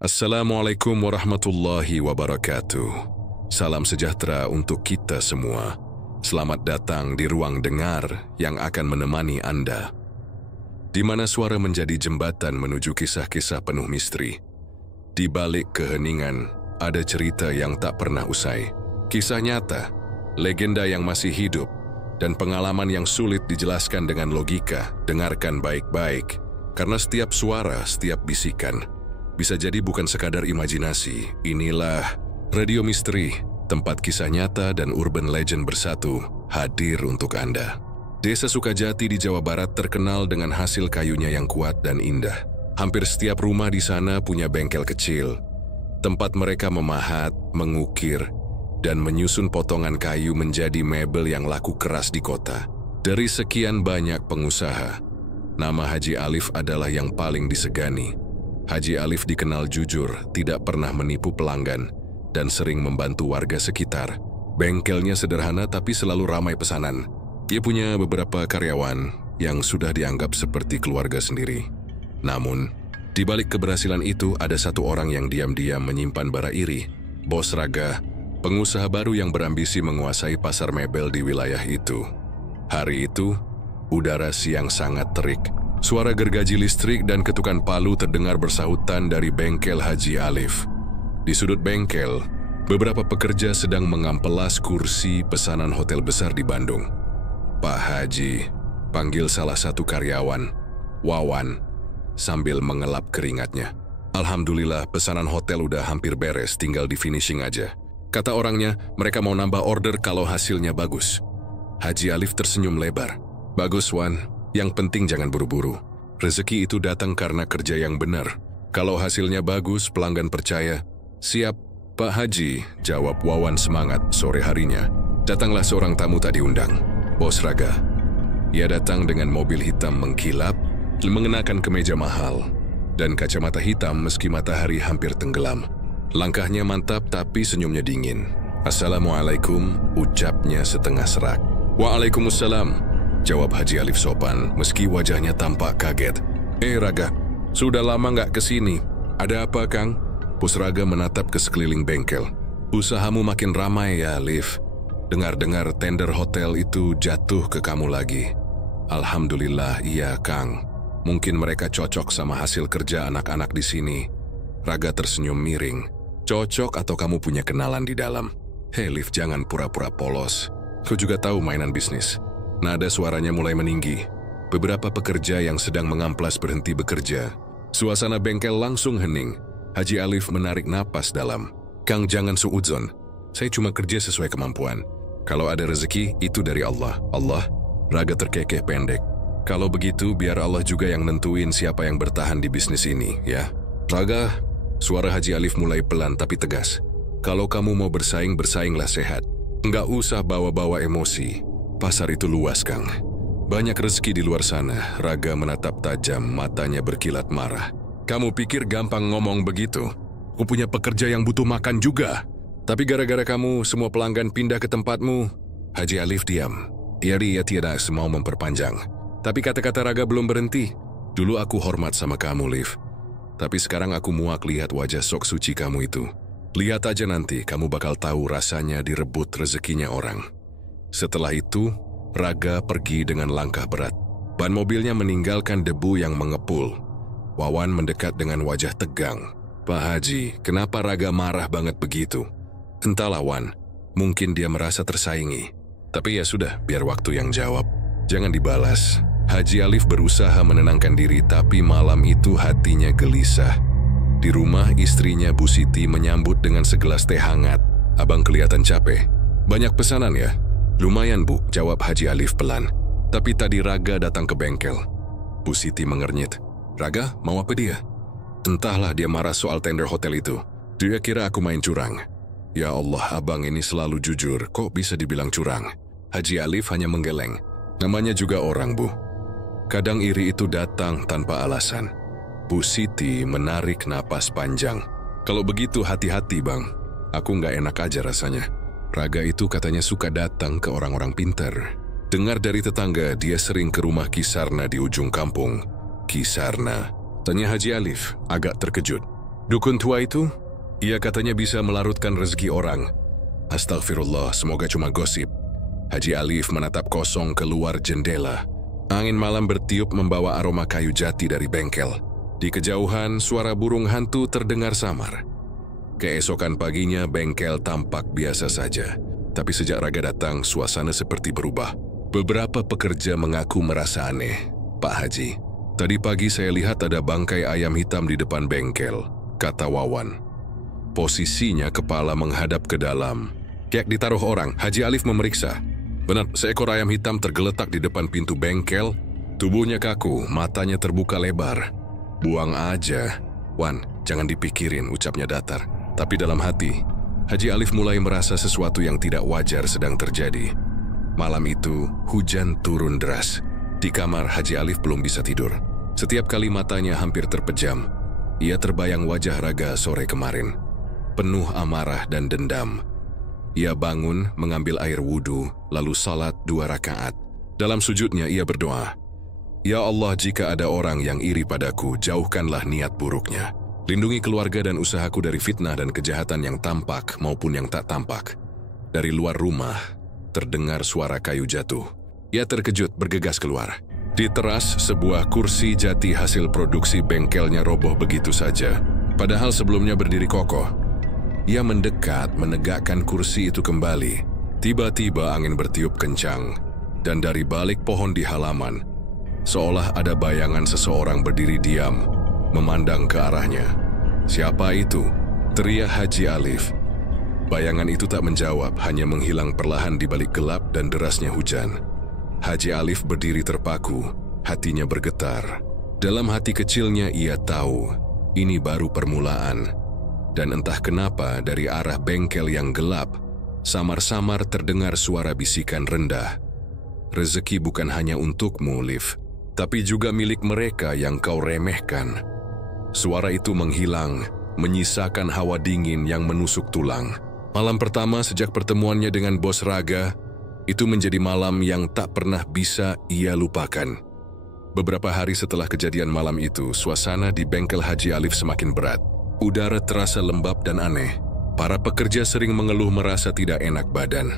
Assalamualaikum warahmatullahi wabarakatuh. Salam sejahtera untuk kita semua. Selamat datang di ruang dengar yang akan menemani Anda, di mana suara menjadi jembatan menuju kisah-kisah penuh misteri. Di balik keheningan, ada cerita yang tak pernah usai. Kisah nyata, legenda yang masih hidup, dan pengalaman yang sulit dijelaskan dengan logika. Dengarkan baik-baik, karena setiap suara, setiap bisikan bisa jadi bukan sekadar imajinasi. Inilah Radio Misteri, tempat kisah nyata dan urban legend bersatu, hadir untuk Anda. Desa Sukajati di Jawa Barat terkenal dengan hasil kayunya yang kuat dan indah. Hampir setiap rumah di sana punya bengkel kecil, tempat mereka memahat, mengukir, dan menyusun potongan kayu menjadi mebel yang laku keras di kota. Dari sekian banyak pengusaha, nama Haji Alif adalah yang paling disegani. Haji Alif dikenal jujur, tidak pernah menipu pelanggan, dan sering membantu warga sekitar. Bengkelnya sederhana tapi selalu ramai pesanan. Dia punya beberapa karyawan yang sudah dianggap seperti keluarga sendiri. Namun, di balik keberhasilan itu ada satu orang yang diam-diam menyimpan bara iri. Bos Raga, pengusaha baru yang berambisi menguasai pasar mebel di wilayah itu. Hari itu, udara siang sangat terik. Suara gergaji listrik dan ketukan palu terdengar bersahutan dari bengkel Haji Alif. Di sudut bengkel, beberapa pekerja sedang mengampelas kursi pesanan hotel besar di Bandung. "Pak Haji," panggil salah satu karyawan, Wawan, sambil mengelap keringatnya. "Alhamdulillah, pesanan hotel udah hampir beres, tinggal di finishing aja. Kata orangnya, mereka mau nambah order kalau hasilnya bagus." Haji Alif tersenyum lebar. "Bagus, Wan. Yang penting jangan buru-buru. Rezeki itu datang karena kerja yang benar. Kalau hasilnya bagus, pelanggan percaya." "Siap, Pak Haji," jawab Wawan semangat. Sore harinya, datanglah seorang tamu tak diundang, Bos Raga. Ia datang dengan mobil hitam mengkilap, mengenakan kemeja mahal, dan kacamata hitam meski matahari hampir tenggelam. Langkahnya mantap tapi senyumnya dingin. "Assalamualaikum," ucapnya setengah serak. "Waalaikumsalam," jawab Haji Alif sopan, meski wajahnya tampak kaget. Raga, sudah lama nggak kesini. Ada apa, Kang?" Bos Raga menatap ke sekeliling bengkel. "Usahamu makin ramai ya, Alif. Dengar-dengar tender hotel itu jatuh ke kamu lagi." "Alhamdulillah, iya, Kang. Mungkin mereka cocok sama hasil kerja anak-anak di sini." Raga tersenyum miring. "Cocok atau kamu punya kenalan di dalam?" "Hei, Alif, jangan pura-pura polos. Kau juga tahu mainan bisnis." Nada suaranya mulai meninggi. Beberapa pekerja yang sedang mengamplas berhenti bekerja. Suasana bengkel langsung hening. Haji Alif menarik napas dalam. "Kang, jangan suudzon. Saya cuma kerja sesuai kemampuan. Kalau ada rezeki, itu dari Allah." "Allah?" Raga terkekeh pendek. "Kalau begitu, biar Allah juga yang nentuin siapa yang bertahan di bisnis ini, ya." "Raga," suara Haji Alif mulai pelan tapi tegas. "Kalau kamu mau bersaing, bersainglah sehat. Nggak usah bawa-bawa emosi. Pasar itu luas, Kang. Banyak rezeki di luar sana." Raga menatap tajam, matanya berkilat marah. "Kamu pikir gampang ngomong begitu? Aku punya pekerja yang butuh makan juga. Tapi gara-gara kamu, semua pelanggan pindah ke tempatmu." Haji Alif diam. Ia tidak mau memperpanjang. Tapi kata-kata Raga belum berhenti. "Dulu aku hormat sama kamu, Liv. Tapi sekarang aku muak lihat wajah sok suci kamu itu. Lihat aja nanti, kamu bakal tahu rasanya direbut rezekinya orang." Setelah itu, Raga pergi dengan langkah berat. Ban mobilnya meninggalkan debu yang mengepul. Wawan mendekat dengan wajah tegang. "Pak Haji, kenapa Raga marah banget begitu?" "Entahlah, Wan. Mungkin dia merasa tersaingi. Tapi ya sudah, biar waktu yang jawab. Jangan dibalas." Haji Alif berusaha menenangkan diri, tapi malam itu hatinya gelisah. Di rumah, istrinya Bu Siti menyambut dengan segelas teh hangat. "Abang kelihatan capek. Banyak pesanan ya?" "Lumayan, Bu," jawab Haji Alif pelan. Tapi tadi Raga datang ke bengkel. Bu Siti mengernyit. "Raga, mau apa dia?" "Entahlah, dia marah soal tender hotel itu. Dia kira aku main curang." "Ya Allah, abang ini selalu jujur. Kok bisa dibilang curang?" Haji Alif hanya menggeleng. "Namanya juga orang, Bu. Kadang iri itu datang tanpa alasan." Bu Siti menarik napas panjang. "Kalau begitu hati-hati, Bang. Aku nggak enak aja rasanya. Raga itu katanya suka datang ke orang-orang pintar. Dengar dari tetangga, dia sering ke rumah Kisarna di ujung kampung." "Kisarna?" tanya Haji Alif, agak terkejut. Dukun tua itu? Ia katanya bisa melarutkan rezeki orang. Astagfirullah, semoga cuma gosip. Haji Alif menatap kosong keluar jendela. Angin malam bertiup membawa aroma kayu jati dari bengkel. Di kejauhan, suara burung hantu terdengar samar. Keesokan paginya, bengkel tampak biasa saja. Tapi sejak Raga datang, suasana seperti berubah. Beberapa pekerja mengaku merasa aneh. Pak Haji, tadi pagi saya lihat ada bangkai ayam hitam di depan bengkel, kata Wawan. Posisinya kepala menghadap ke dalam. Kayak ditaruh orang. Haji Alif memeriksa. Benar, seekor ayam hitam tergeletak di depan pintu bengkel. Tubuhnya kaku, matanya terbuka lebar. Buang aja. Wan, jangan dipikirin, ucapnya datar. Tapi dalam hati, Haji Alif mulai merasa sesuatu yang tidak wajar sedang terjadi. Malam itu, hujan turun deras. Di kamar, Haji Alif belum bisa tidur. Setiap kali matanya hampir terpejam, ia terbayang wajah Raga sore kemarin. Penuh amarah dan dendam. Ia bangun, mengambil air wudhu, lalu salat 2 rakaat. Dalam sujudnya ia berdoa, "Ya Allah, jika ada orang yang iri padaku, jauhkanlah niat buruknya. Lindungi keluarga dan usahaku dari fitnah dan kejahatan yang tampak maupun yang tak tampak." Dari luar rumah, terdengar suara kayu jatuh. Ia terkejut bergegas keluar. Di teras, sebuah kursi jati hasil produksi bengkelnya roboh begitu saja. Padahal sebelumnya berdiri kokoh. Ia mendekat, menegakkan kursi itu kembali. Tiba-tiba angin bertiup kencang. Dan dari balik pohon di halaman, seolah ada bayangan seseorang berdiri diam, memandang ke arahnya. "Siapa itu?" teriak Haji Alif. Bayangan itu tak menjawab, hanya menghilang perlahan di balik gelap dan derasnya hujan. Haji Alif berdiri terpaku, hatinya bergetar. Dalam hati kecilnya ia tahu, ini baru permulaan. Dan entah kenapa dari arah bengkel yang gelap, samar-samar terdengar suara bisikan rendah. "Rezeki bukan hanya untukmu, Liv, tapi juga milik mereka yang kau remehkan." Suara itu menghilang, menyisakan hawa dingin yang menusuk tulang. Malam pertama sejak pertemuannya dengan bos Raga, itu menjadi malam yang tak pernah bisa ia lupakan. Beberapa hari setelah kejadian malam itu, suasana di bengkel Haji Alif semakin berat. Udara terasa lembab dan aneh. Para pekerja sering mengeluh merasa tidak enak badan.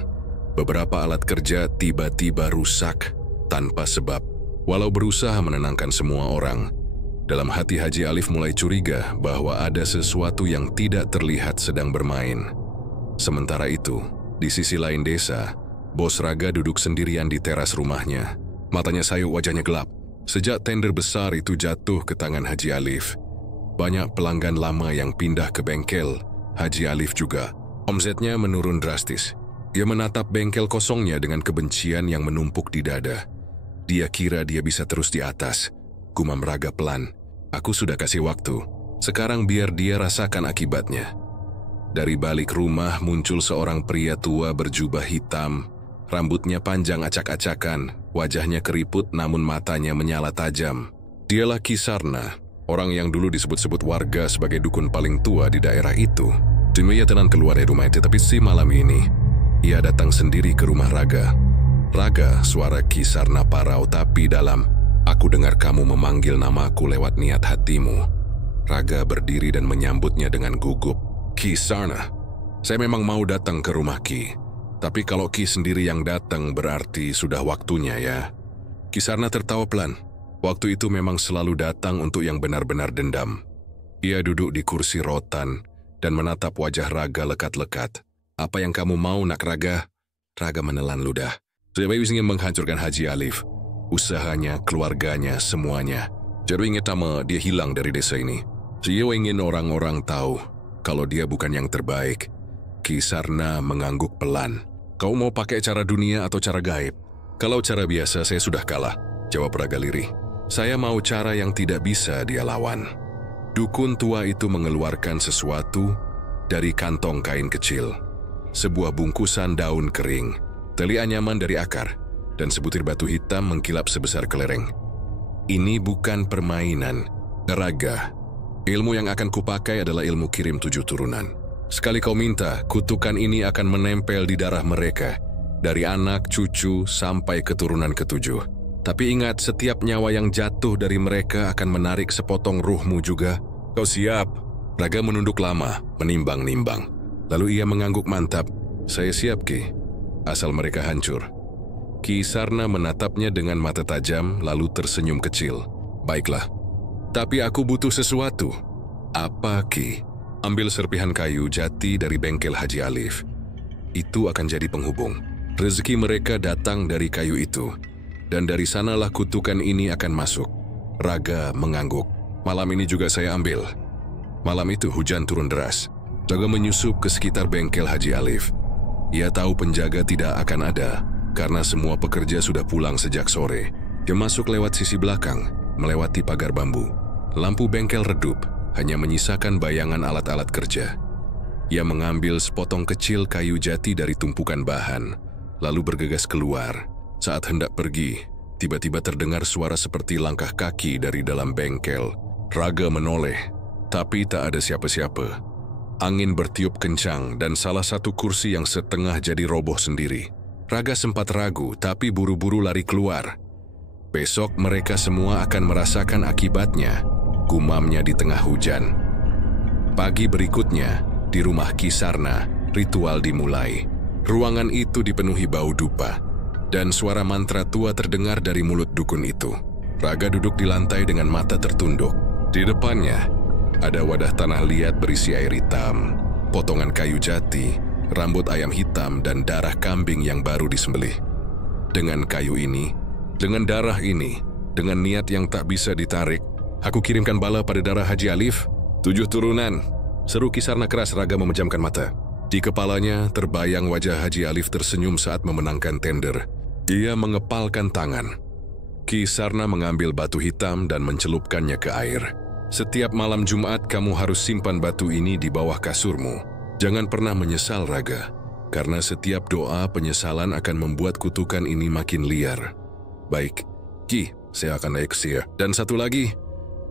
Beberapa alat kerja tiba-tiba rusak tanpa sebab. Walau berusaha menenangkan semua orang, dalam hati Haji Alif mulai curiga bahwa ada sesuatu yang tidak terlihat sedang bermain. Sementara itu, di sisi lain desa, bos Raga duduk sendirian di teras rumahnya. Matanya sayuk, wajahnya gelap. Sejak tender besar itu jatuh ke tangan Haji Alif, banyak pelanggan lama yang pindah ke bengkel Haji Alif juga. Omsetnya menurun drastis. Dia menatap bengkel kosongnya dengan kebencian yang menumpuk di dada. Dia kira dia bisa terus di atas. Gumam Raga pelan. "Aku sudah kasih waktu. Sekarang biar dia rasakan akibatnya." Dari balik rumah muncul seorang pria tua berjubah hitam. Rambutnya panjang acak-acakan, wajahnya keriput namun matanya menyala tajam. Dialah Kisarna, orang yang dulu disebut-sebut warga sebagai dukun paling tua di daerah itu. Ia tenang keluar dari rumah itu, tapi malam ini ia datang sendiri ke rumah Raga. "Raga," suara Kisarna parau tapi dalam. "Aku dengar kamu memanggil namaku lewat niat hatimu." Raga berdiri dan menyambutnya dengan gugup. "Kisarna, saya memang mau datang ke rumah Ki. Tapi kalau Ki sendiri yang datang berarti sudah waktunya ya." Kisarna tertawa pelan. Waktu itu memang selalu datang untuk yang benar-benar dendam. Ia duduk di kursi rotan dan menatap wajah Raga lekat-lekat. "Apa yang kamu mau, nak Raga?" Raga menelan ludah. Saya ingin menghancurkan Haji Alif. Usahanya, keluarganya, semuanya. Jadi ingat sama dia hilang dari desa ini. Saya ingin orang-orang tahu kalau dia bukan yang terbaik. Kisarna mengangguk pelan. "Kau mau pakai cara dunia atau cara gaib?" "Kalau cara biasa saya sudah kalah," jawab Raga lirih. "Saya mau cara yang tidak bisa dia lawan." Dukun tua itu mengeluarkan sesuatu dari kantong kain kecil. Sebuah bungkusan daun kering, tali anyaman dari akar, dan sebutir batu hitam mengkilap sebesar kelereng. "Ini bukan permainan, Raga. Ilmu yang akan kupakai adalah ilmu kirim 7 turunan. Sekali kau minta, kutukan ini akan menempel di darah mereka, dari anak, cucu, sampai keturunan ke-7. Tapi ingat, setiap nyawa yang jatuh dari mereka akan menarik sepotong ruhmu juga. Kau siap?" Raga menunduk lama, menimbang-nimbang. Lalu ia mengangguk mantap. Saya siap, Ki. Asal mereka hancur. Ki Sarna menatapnya dengan mata tajam lalu tersenyum kecil. Baiklah. Tapi aku butuh sesuatu. Apa, Ki? Ambil serpihan kayu jati dari bengkel Haji Alif. Itu akan jadi penghubung. Rezeki mereka datang dari kayu itu. Dan dari sanalah kutukan ini akan masuk. Raga mengangguk. Malam ini juga saya ambil. Malam itu hujan turun deras. Raga menyusup ke sekitar bengkel Haji Alif. Ia tahu penjaga tidak akan ada, karena semua pekerja sudah pulang sejak sore. Dia masuk lewat sisi belakang, melewati pagar bambu. Lampu bengkel redup, hanya menyisakan bayangan alat-alat kerja. Ia mengambil sepotong kecil kayu jati dari tumpukan bahan, lalu bergegas keluar. Saat hendak pergi, tiba-tiba terdengar suara seperti langkah kaki dari dalam bengkel. Raga menoleh, tapi tak ada siapa-siapa. Angin bertiup kencang dan salah satu kursi yang setengah jadi roboh sendiri. Raga sempat ragu, tapi buru-buru lari keluar. Besok mereka semua akan merasakan akibatnya, gumamnya di tengah hujan. Pagi berikutnya, di rumah Ki Sarna, ritual dimulai. Ruangan itu dipenuhi bau dupa, dan suara mantra tua terdengar dari mulut dukun itu. Raga duduk di lantai dengan mata tertunduk. Di depannya, ada wadah tanah liat berisi air hitam, potongan kayu jati, rambut ayam hitam, dan darah kambing yang baru disembelih. Dengan kayu ini, dengan darah ini, dengan niat yang tak bisa ditarik, aku kirimkan bala pada darah Haji Alif. 7 turunan, seru Ki Sarna keras. Raga memejamkan mata. Di kepalanya terbayang wajah Haji Alif tersenyum saat memenangkan tender. Ia mengepalkan tangan. Ki Sarna mengambil batu hitam dan mencelupkannya ke air. Setiap malam Jumat kamu harus simpan batu ini di bawah kasurmu. Jangan pernah menyesal, Raga, karena setiap doa penyesalan akan membuat kutukan ini makin liar. Baik, Ki, saya akan naik sir. Dan satu lagi,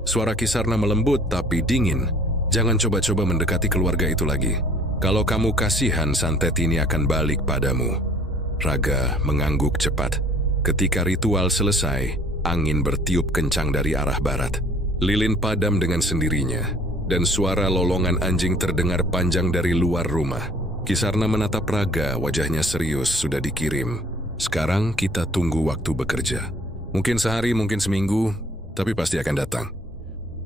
suara Ki Sarna melembut tapi dingin. Jangan coba-coba mendekati keluarga itu lagi. Kalau kamu kasihan, santet ini akan balik padamu. Raga mengangguk cepat. Ketika ritual selesai, angin bertiup kencang dari arah barat. Lilin padam dengan sendirinya, dan suara lolongan anjing terdengar panjang dari luar rumah. Ki Sarna menatap Raga, wajahnya serius. Sudah dikirim. Sekarang kita tunggu waktu bekerja. Mungkin sehari, mungkin seminggu, tapi pasti akan datang.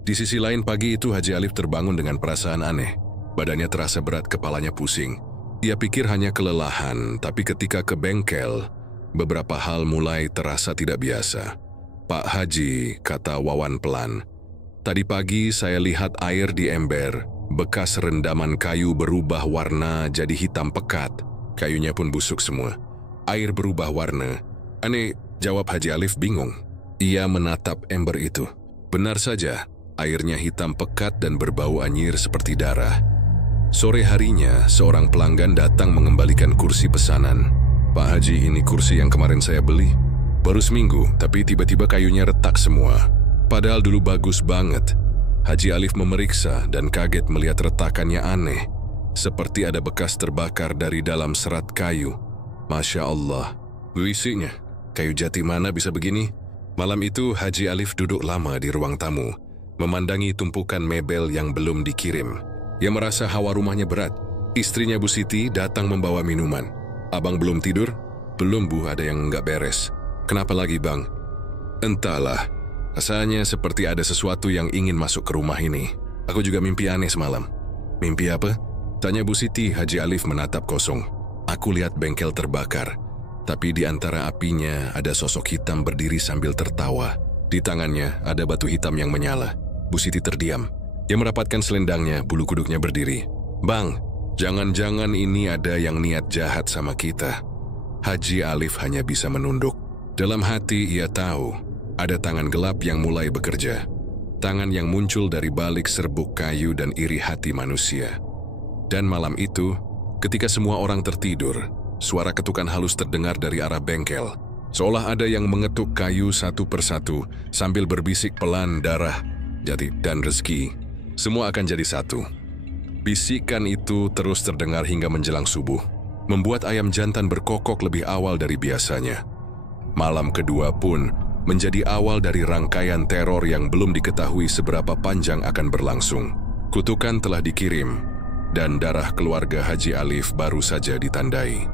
Di sisi lain pagi itu Haji Alif terbangun dengan perasaan aneh. Badannya terasa berat, kepalanya pusing. Ia pikir hanya kelelahan, tapi ketika ke bengkel, beberapa hal mulai terasa tidak biasa. Pak Haji, kata Wawan pelan, tadi pagi saya lihat air di ember. Bekas rendaman kayu berubah warna jadi hitam pekat. Kayunya pun busuk semua. Air berubah warna. Aneh, jawab Haji Alif bingung. Ia menatap ember itu. Benar saja, airnya hitam pekat dan berbau anyir seperti darah. Sore harinya, seorang pelanggan datang mengembalikan kursi pesanan. Pak Haji, ini kursi yang kemarin saya beli. Baru seminggu, tapi tiba-tiba kayunya retak semua. Padahal dulu bagus banget. Haji Alif memeriksa dan kaget melihat retakannya aneh. Seperti ada bekas terbakar dari dalam serat kayu. Masya Allah. Isinya, kayu jati mana bisa begini? Malam itu Haji Alif duduk lama di ruang tamu, memandangi tumpukan mebel yang belum dikirim. Ia merasa hawa rumahnya berat. Istrinya Bu Siti datang membawa minuman. Abang belum tidur? Belum Bu, ada yang nggak beres. Kenapa lagi Bang? Entahlah, rasanya seperti ada sesuatu yang ingin masuk ke rumah ini. Aku juga mimpi aneh semalam. Mimpi apa? Tanya Bu Siti. Haji Alif menatap kosong. Aku lihat bengkel terbakar, tapi di antara apinya ada sosok hitam berdiri sambil tertawa. Di tangannya ada batu hitam yang menyala. Bu Siti terdiam. Dia merapatkan selendangnya, bulu kuduknya berdiri. Bang, jangan-jangan ini ada yang niat jahat sama kita. Haji Alif hanya bisa menunduk. Dalam hati ia tahu, ada tangan gelap yang mulai bekerja. Tangan yang muncul dari balik serbuk kayu dan iri hati manusia. Dan malam itu, ketika semua orang tertidur, suara ketukan halus terdengar dari arah bengkel. Seolah ada yang mengetuk kayu satu persatu sambil berbisik pelan, darah, jati, dan rezeki. Semua akan jadi satu. Bisikan itu terus terdengar hingga menjelang subuh, membuat ayam jantan berkokok lebih awal dari biasanya. Malam kedua pun menjadi awal dari rangkaian teror yang belum diketahui seberapa panjang akan berlangsung. Kutukan telah dikirim, dan darah keluarga Haji Alif baru saja ditandai.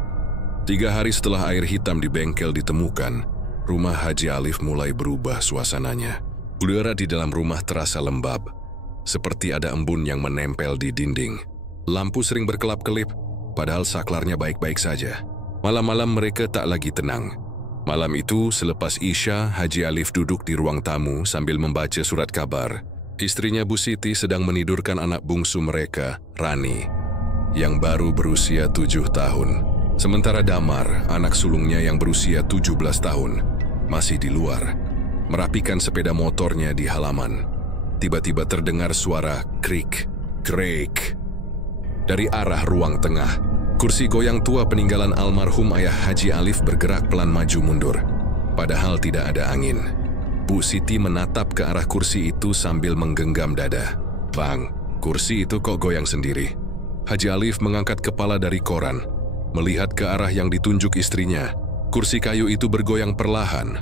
3 hari setelah air hitam di bengkel ditemukan, rumah Haji Alif mulai berubah suasananya. Udara di dalam rumah terasa lembab, seperti ada embun yang menempel di dinding. Lampu sering berkelap-kelip, padahal saklarnya baik-baik saja. Malam-malam mereka tak lagi tenang. Malam itu, selepas Isya, Haji Alif duduk di ruang tamu sambil membaca surat kabar. Istrinya Bu Siti sedang menidurkan anak bungsu mereka, Rani, yang baru berusia 7 tahun. Sementara Damar, anak sulungnya yang berusia 17 tahun, masih di luar, merapikan sepeda motornya di halaman. Tiba-tiba terdengar suara krik, krik. Dari arah ruang tengah, kursi goyang tua peninggalan almarhum ayah Haji Alif bergerak pelan maju mundur. Padahal tidak ada angin. Bu Siti menatap ke arah kursi itu sambil menggenggam dada. Bang, kursi itu kok goyang sendiri? Haji Alif mengangkat kepala dari koran, melihat ke arah yang ditunjuk istrinya. Kursi kayu itu bergoyang perlahan.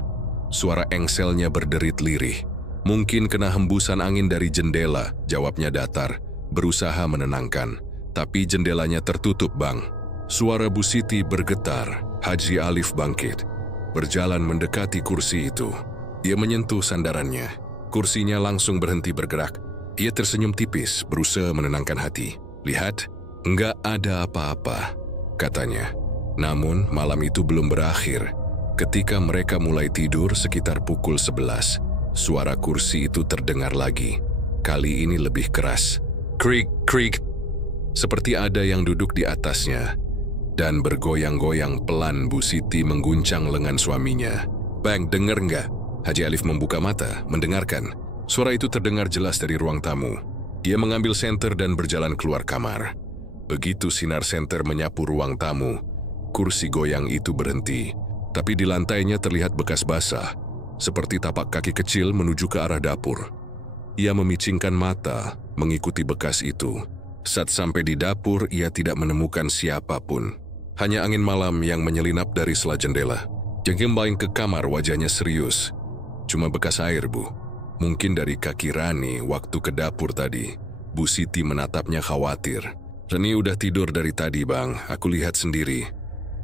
Suara engselnya berderit lirih. Mungkin kena hembusan angin dari jendela, jawabnya datar, berusaha menenangkan. Tapi jendelanya tertutup, Bang. Suara Bu Siti bergetar. Haji Alif bangkit, berjalan mendekati kursi itu. Ia menyentuh sandarannya. Kursinya langsung berhenti bergerak. Ia tersenyum tipis, berusaha menenangkan hati. Lihat, enggak ada apa-apa, katanya. Namun, malam itu belum berakhir. Ketika mereka mulai tidur sekitar pukul 11, suara kursi itu terdengar lagi. Kali ini lebih keras. Krik, krik. Seperti ada yang duduk di atasnya. Dan bergoyang-goyang pelan Bu Siti mengguncang lengan suaminya. Bang, denger enggak? Haji Alif membuka mata, mendengarkan. Suara itu terdengar jelas dari ruang tamu. Ia mengambil senter dan berjalan keluar kamar. Begitu sinar senter menyapu ruang tamu, kursi goyang itu berhenti. Tapi di lantainya terlihat bekas basah, seperti tapak kaki kecil menuju ke arah dapur. Ia memicingkan mata, mengikuti bekas itu. Saat sampai di dapur, ia tidak menemukan siapapun. Hanya angin malam yang menyelinap dari sela jendela. Jengkembang ke kamar, wajahnya serius. Cuma bekas air, Bu. Mungkin dari kaki Rani waktu ke dapur tadi. Bu Siti menatapnya khawatir. Rani udah tidur dari tadi, Bang. Aku lihat sendiri.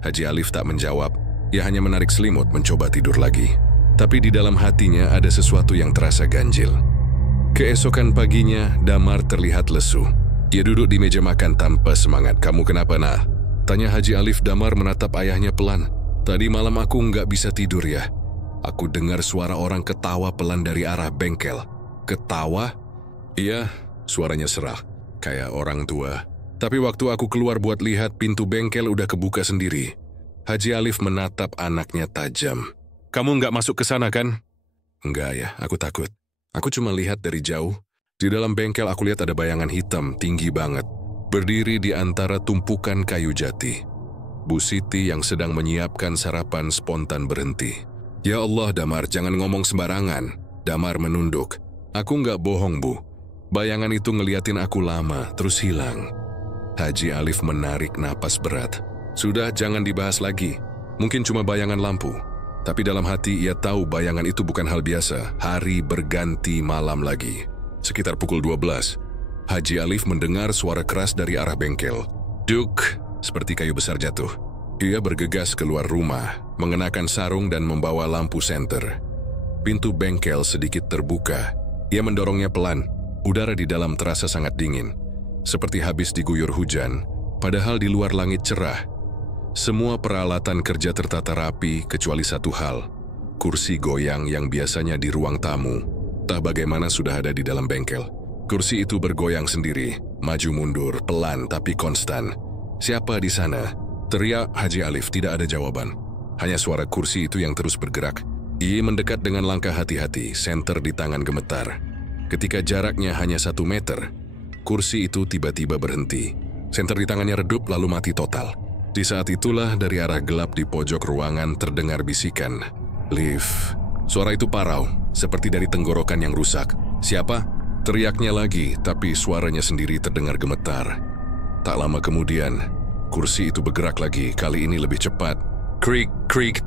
Haji Alif tak menjawab. Ia hanya menarik selimut mencoba tidur lagi. Tapi di dalam hatinya ada sesuatu yang terasa ganjil. Keesokan paginya, Damar terlihat lesu. Ia duduk di meja makan tanpa semangat. Kamu kenapa, Nah? Tanya Haji Alif. Damar menatap ayahnya pelan. Tadi malam aku nggak bisa tidur ya. Aku dengar suara orang ketawa pelan dari arah bengkel. Ketawa? Iya, suaranya serak, kayak orang tua. Tapi waktu aku keluar buat lihat, pintu bengkel udah kebuka sendiri. Haji Alif menatap anaknya tajam. Kamu nggak masuk ke sana kan? Enggak ya, aku takut. Aku cuma lihat dari jauh. Di dalam bengkel aku lihat ada bayangan hitam tinggi banget, berdiri di antara tumpukan kayu jati. Bu Siti yang sedang menyiapkan sarapan spontan berhenti. Ya Allah, Damar, jangan ngomong sembarangan. Damar menunduk. Aku nggak bohong, Bu. Bayangan itu ngeliatin aku lama, terus hilang. Haji Alif menarik napas berat. Sudah, jangan dibahas lagi. Mungkin cuma bayangan lampu. Tapi dalam hati ia tahu bayangan itu bukan hal biasa. Hari berganti malam lagi. Sekitar pukul 12, Haji Alif mendengar suara keras dari arah bengkel. Duk, seperti kayu besar jatuh. Ia bergegas keluar rumah, mengenakan sarung dan membawa lampu senter. Pintu bengkel sedikit terbuka. Ia mendorongnya pelan. Udara di dalam terasa sangat dingin, seperti habis diguyur hujan, padahal di luar langit cerah. Semua peralatan kerja tertata rapi kecuali satu hal. Kursi goyang yang biasanya di ruang tamu, entah bagaimana sudah ada di dalam bengkel. Kursi itu bergoyang sendiri, maju mundur, pelan tapi konstan. Siapa di sana? Teriak Haji Alif. Tidak ada jawaban. Hanya suara kursi itu yang terus bergerak. Ia mendekat dengan langkah hati-hati, senter di tangan gemetar. Ketika jaraknya hanya 1 meter, kursi itu tiba-tiba berhenti. Senter di tangannya redup lalu mati total. Di saat itulah dari arah gelap di pojok ruangan terdengar bisikan. Liv. Suara itu parau, seperti dari tenggorokan yang rusak. Siapa? Teriaknya lagi, tapi suaranya sendiri terdengar gemetar. Tak lama kemudian, kursi itu bergerak lagi, kali ini lebih cepat. Krik, krik.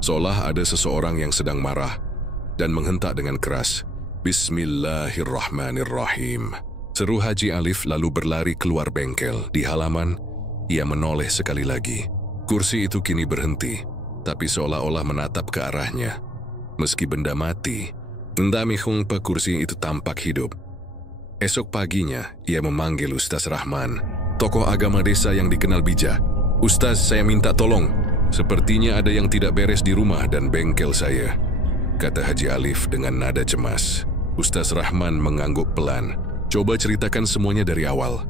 Seolah ada seseorang yang sedang marah dan menghentak dengan keras. Bismillahirrahmanirrahim. Seru Haji Alif lalu berlari keluar bengkel. Di halaman, ia menoleh sekali lagi. Kursi itu kini berhenti, tapi seolah-olah menatap ke arahnya. Meski benda mati, Ndami Hungpa kursi itu tampak hidup. Esok paginya, ia memanggil Ustaz Rahman, tokoh agama desa yang dikenal bijak. "Ustaz, saya minta tolong. Sepertinya ada yang tidak beres di rumah dan bengkel saya," kata Haji Alif dengan nada cemas. Ustaz Rahman mengangguk pelan. "Coba ceritakan semuanya dari awal."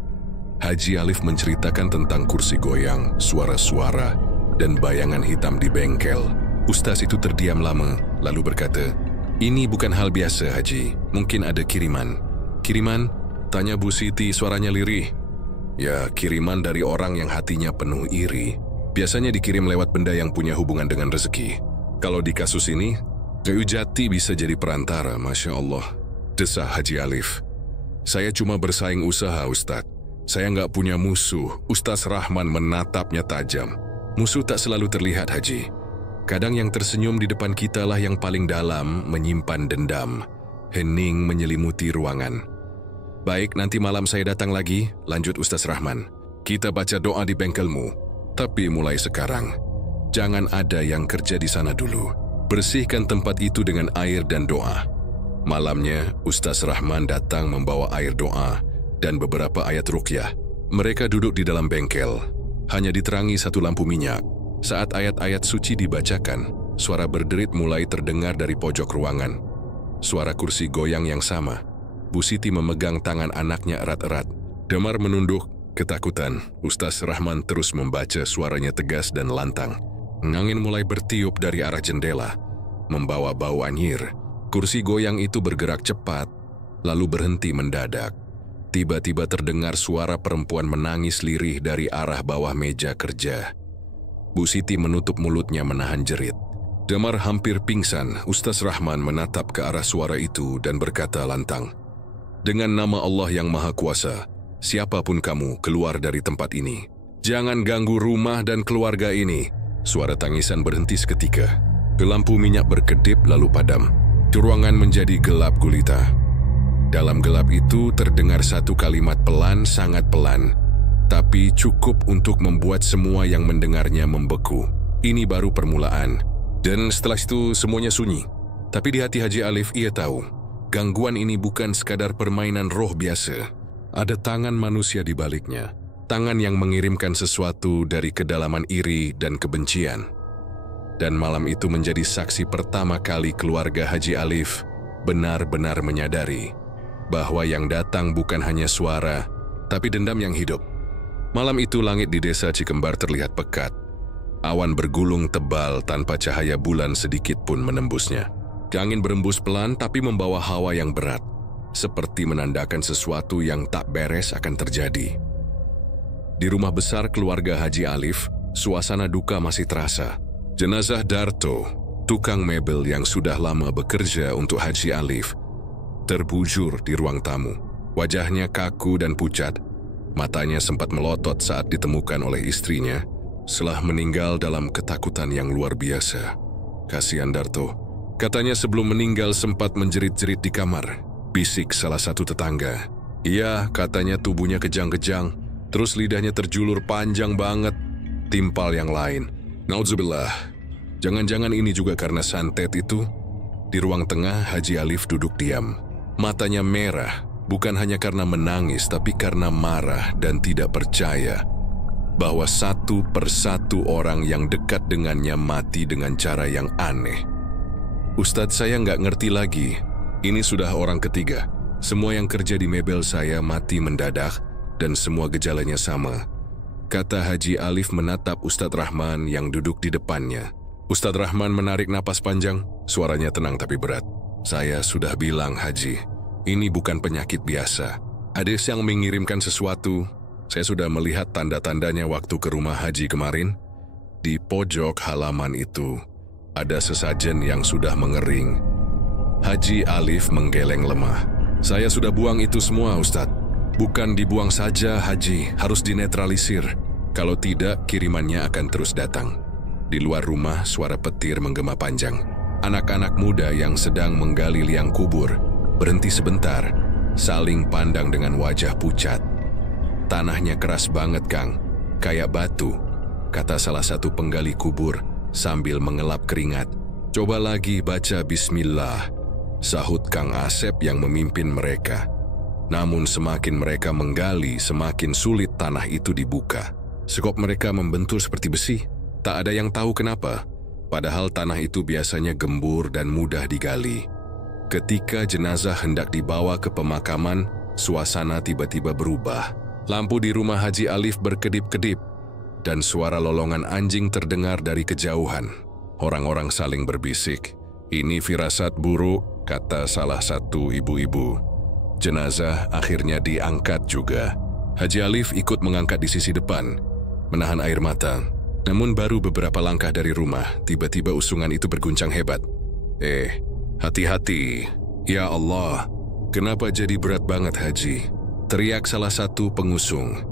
Haji Alif menceritakan tentang kursi goyang, suara-suara, dan bayangan hitam di bengkel. Ustaz itu terdiam lama, lalu berkata, "Ini bukan hal biasa, Haji. Mungkin ada kiriman." "Kiriman?" tanya Bu Siti, suaranya lirih. "Ya, kiriman dari orang yang hatinya penuh iri. Biasanya dikirim lewat benda yang punya hubungan dengan rezeki. Kalau di kasus ini, kayu jati bisa jadi perantara, Masya Allah," desah Haji Alif. "Saya cuma bersaing usaha, Ustadz. Saya nggak punya musuh." Ustaz Rahman menatapnya tajam. "Musuh tak selalu terlihat, Haji. Kadang yang tersenyum di depan kita lah yang paling dalam menyimpan dendam." Hening menyelimuti ruangan. "Baik, nanti malam saya datang lagi," lanjut Ustaz Rahman. "Kita baca doa di bengkelmu. Tapi mulai sekarang, jangan ada yang kerja di sana dulu. Bersihkan tempat itu dengan air dan doa." Malamnya, Ustaz Rahman datang membawa air doa dan beberapa ayat ruqyah. Mereka duduk di dalam bengkel. Hanya diterangi satu lampu minyak. Saat ayat-ayat suci dibacakan, suara berderit mulai terdengar dari pojok ruangan. Suara kursi goyang yang sama. Bu Siti memegang tangan anaknya erat-erat. Damar menunduk, ketakutan. Ustaz Rahman terus membaca, suaranya tegas dan lantang. Angin mulai bertiup dari arah jendela, membawa bau anyir. Kursi goyang itu bergerak cepat, lalu berhenti mendadak. Tiba-tiba terdengar suara perempuan menangis lirih dari arah bawah meja kerja. Bu Siti menutup mulutnya menahan jerit. Damar hampir pingsan. Ustaz Rahman menatap ke arah suara itu dan berkata lantang, "Dengan nama Allah yang Maha Kuasa, siapapun kamu, keluar dari tempat ini. Jangan ganggu rumah dan keluarga ini." Suara tangisan berhenti seketika. Lampu minyak berkedip lalu padam. Ruangan menjadi gelap gulita. Dalam gelap itu terdengar satu kalimat pelan, sangat pelan, tapi cukup untuk membuat semua yang mendengarnya membeku. Ini baru permulaan. Dan setelah itu semuanya sunyi. Tapi di hati Haji Alif ia tahu, gangguan ini bukan sekadar permainan roh biasa. Ada tangan manusia di baliknya. Tangan yang mengirimkan sesuatu dari kedalaman iri dan kebencian. Dan malam itu menjadi saksi pertama kali keluarga Haji Alif benar-benar menyadari bahwa yang datang bukan hanya suara, tapi dendam yang hidup. Malam itu langit di desa Cikembar terlihat pekat. Awan bergulung tebal tanpa cahaya bulan sedikit pun menembusnya. Angin berembus pelan tapi membawa hawa yang berat, seperti menandakan sesuatu yang tak beres akan terjadi. Di rumah besar keluarga Haji Alif, suasana duka masih terasa. Jenazah Darto, tukang mebel yang sudah lama bekerja untuk Haji Alif, terbujur di ruang tamu. Wajahnya kaku dan pucat, matanya sempat melotot saat ditemukan oleh istrinya. Setelah meninggal dalam ketakutan yang luar biasa. "Kasihan Darto. Katanya sebelum meninggal sempat menjerit-jerit di kamar," bisik salah satu tetangga. "Iya, katanya tubuhnya kejang-kejang, terus lidahnya terjulur panjang banget, timpal yang lain. Naudzubillah. Jangan-jangan ini juga karena santet itu?" Di ruang tengah, Haji Alif duduk diam. Matanya merah, bukan hanya karena menangis, tapi karena marah dan tidak percaya bahwa satu persatu orang yang dekat dengannya mati dengan cara yang aneh. "Ustadz, saya nggak ngerti lagi. Ini sudah orang ketiga. Semua yang kerja di mebel saya mati mendadak dan semua gejalanya sama," kata Haji Alif menatap Ustadz Rahman yang duduk di depannya. Ustadz Rahman menarik napas panjang, suaranya tenang tapi berat. "Saya sudah bilang, Haji, ini bukan penyakit biasa. Ada yang mengirimkan sesuatu. Saya sudah melihat tanda-tandanya waktu ke rumah Haji kemarin. Di pojok halaman itu ada sesajen yang sudah mengering." Haji Alif menggeleng lemah. "Saya sudah buang itu semua, Ustadz. Bukan dibuang saja, Haji, harus dinetralisir. Kalau tidak, kirimannya akan terus datang." Di luar rumah, suara petir menggema panjang. Anak-anak muda yang sedang menggali liang kubur berhenti sebentar. saling pandang dengan wajah pucat. "Tanahnya keras banget, Kang. Kayak batu," kata salah satu penggali kubur sambil mengelap keringat. "Coba lagi baca bismillah," sahut Kang Asep yang memimpin mereka. Namun semakin mereka menggali, semakin sulit tanah itu dibuka. Sekop mereka membentur seperti besi. Tak ada yang tahu kenapa, padahal tanah itu biasanya gembur dan mudah digali. Ketika jenazah hendak dibawa ke pemakaman, suasana tiba-tiba berubah. Lampu di rumah Haji Alif berkedip-kedip, dan suara lolongan anjing terdengar dari kejauhan. Orang-orang saling berbisik. "Ini firasat buruk," kata salah satu ibu-ibu. Jenazah akhirnya diangkat juga. Haji Alif ikut mengangkat di sisi depan, menahan air mata. Namun baru beberapa langkah dari rumah, tiba-tiba usungan itu berguncang hebat. Hati-hati. Ya Allah, kenapa jadi berat banget Haji?" teriak salah satu pengusung.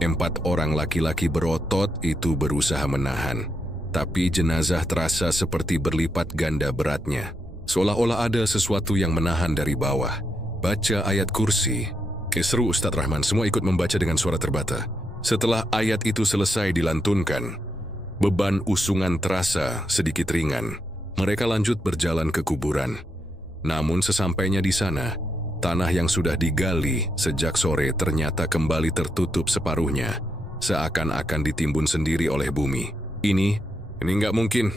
4 orang laki-laki berotot itu berusaha menahan, tapi jenazah terasa seperti berlipat ganda beratnya. Seolah-olah ada sesuatu yang menahan dari bawah. "Baca ayat kursi," seru Ustadz Rahman. Semua ikut membaca dengan suara terbata. Setelah ayat itu selesai dilantunkan, beban usungan terasa sedikit ringan. Mereka lanjut berjalan ke kuburan. Namun sesampainya di sana, tanah yang sudah digali sejak sore ternyata kembali tertutup separuhnya, seakan-akan ditimbun sendiri oleh bumi. Ini nggak mungkin,"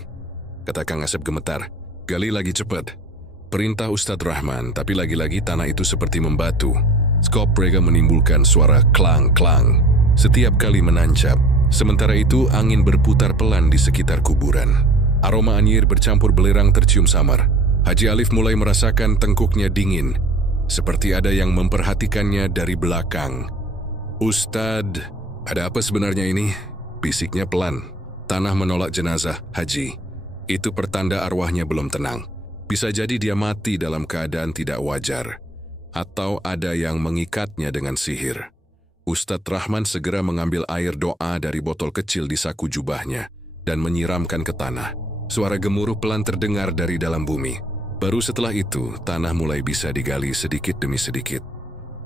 kata Kang Asep gemetar. "Gali lagi cepat," perintah Ustadz Rahman, tapi lagi-lagi tanah itu seperti membatu. Skop mereka menimbulkan suara klang-klang setiap kali menancap. Sementara itu angin berputar pelan di sekitar kuburan. Aroma anyir bercampur belerang tercium samar. Haji Alif mulai merasakan tengkuknya dingin, seperti ada yang memperhatikannya dari belakang. "Ustadz, ada apa sebenarnya ini?" bisiknya pelan. Tanah menolak jenazah Haji. Itu pertanda arwahnya belum tenang. Bisa jadi dia mati dalam keadaan tidak wajar, atau ada yang mengikatnya dengan sihir. Ustadz Rahman segera mengambil air doa dari botol kecil di saku jubahnya dan menyiramkan ke tanah. Suara gemuruh pelan terdengar dari dalam bumi. Baru setelah itu, tanah mulai bisa digali sedikit demi sedikit.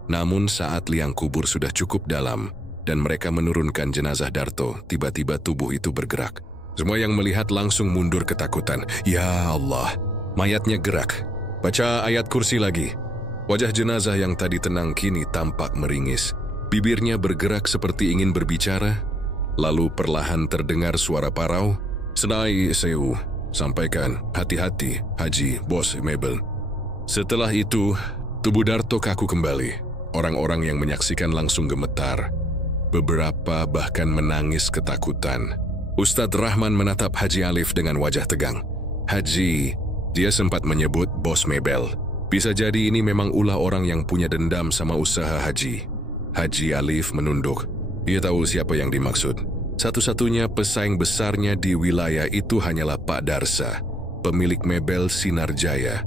Namun saat liang kubur sudah cukup dalam dan mereka menurunkan jenazah Darto, tiba-tiba tubuh itu bergerak. Semua yang melihat langsung mundur ketakutan. "Ya Allah!" Mayatnya gerak. "Baca ayat kursi lagi." Wajah jenazah yang tadi tenang kini tampak meringis. Bibirnya bergerak seperti ingin berbicara. Lalu perlahan terdengar suara parau. "Senai Sewu, sampaikan, hati-hati, Haji, Bos Mebel." Setelah itu, tubuh Darto kaku kembali. Orang-orang yang menyaksikan langsung gemetar. Beberapa bahkan menangis ketakutan. Ustadz Rahman menatap Haji Alif dengan wajah tegang. "Haji," dia sempat menyebut Bos Mebel. Bisa jadi ini memang ulah orang yang punya dendam sama usaha Haji. Haji Alif menunduk. Ia tahu siapa yang dimaksud. Satu-satunya pesaing besarnya di wilayah itu hanyalah Pak Darsa, pemilik Mebel Sinar Jaya,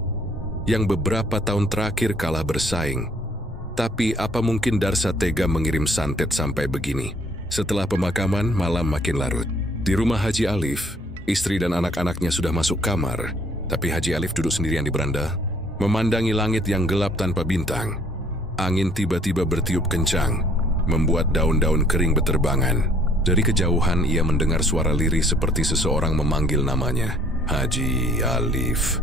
yang beberapa tahun terakhir kalah bersaing. Tapi apa mungkin Darsa tega mengirim santet sampai begini? Setelah pemakaman, malam makin larut. Di rumah Haji Alif, istri dan anak-anaknya sudah masuk kamar, tapi Haji Alif duduk sendirian di beranda, memandangi langit yang gelap tanpa bintang. Angin tiba-tiba bertiup kencang, membuat daun-daun kering berterbangan. Dari kejauhan ia mendengar suara lirih seperti seseorang memanggil namanya. "Haji Alif."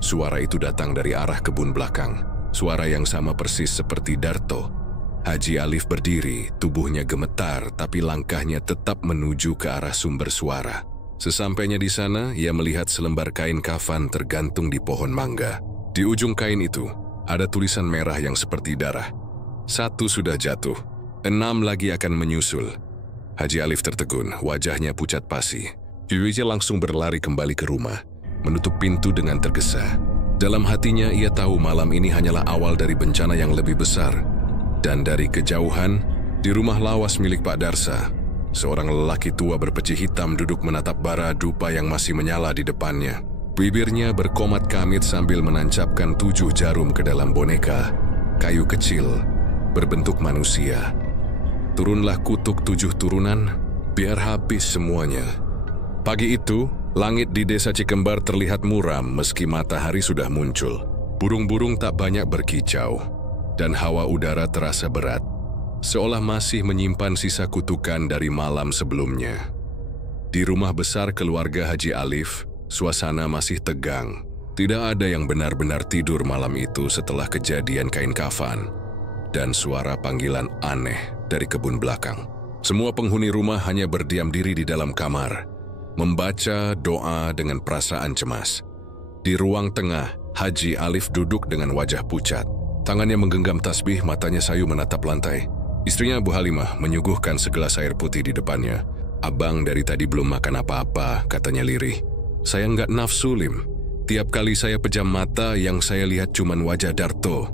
Suara itu datang dari arah kebun belakang. Suara yang sama persis seperti Darto. Haji Alif berdiri, tubuhnya gemetar, tapi langkahnya tetap menuju ke arah sumber suara. Sesampainya di sana, ia melihat selembar kain kafan tergantung di pohon mangga. Di ujung kain itu, ada tulisan merah yang seperti darah. 1 sudah jatuh, 6 lagi akan menyusul. Haji Alif tertegun, wajahnya pucat pasi. Dia langsung berlari kembali ke rumah, menutup pintu dengan tergesa. Dalam hatinya ia tahu malam ini hanyalah awal dari bencana yang lebih besar. Dan dari kejauhan, di rumah lawas milik Pak Darsa, seorang lelaki tua berpeci hitam duduk menatap bara dupa yang masih menyala di depannya. Bibirnya berkomat kamit sambil menancapkan 7 jarum ke dalam boneka kayu kecil berbentuk manusia. "Turunlah kutuk 7 turunan, biar habis semuanya." Pagi itu, langit di desa Cikembar terlihat muram meski matahari sudah muncul. Burung-burung tak banyak berkicau. dan hawa udara terasa berat, seolah masih menyimpan sisa kutukan dari malam sebelumnya. Di rumah besar keluarga Haji Alif, suasana masih tegang. Tidak ada yang benar-benar tidur malam itu setelah kejadian kain kafan dan suara panggilan aneh dari kebun belakang. Semua penghuni rumah hanya berdiam diri di dalam kamar, membaca doa dengan perasaan cemas. Di ruang tengah, Haji Alif duduk dengan wajah pucat. Tangannya menggenggam tasbih, matanya sayu menatap lantai. Istrinya Bu Halimah menyuguhkan segelas air putih di depannya. "Abang dari tadi belum makan apa-apa," katanya lirih. "Saya nggak nafsu, Lim. Tiap kali saya pejam mata, yang saya lihat cuman wajah Darto,"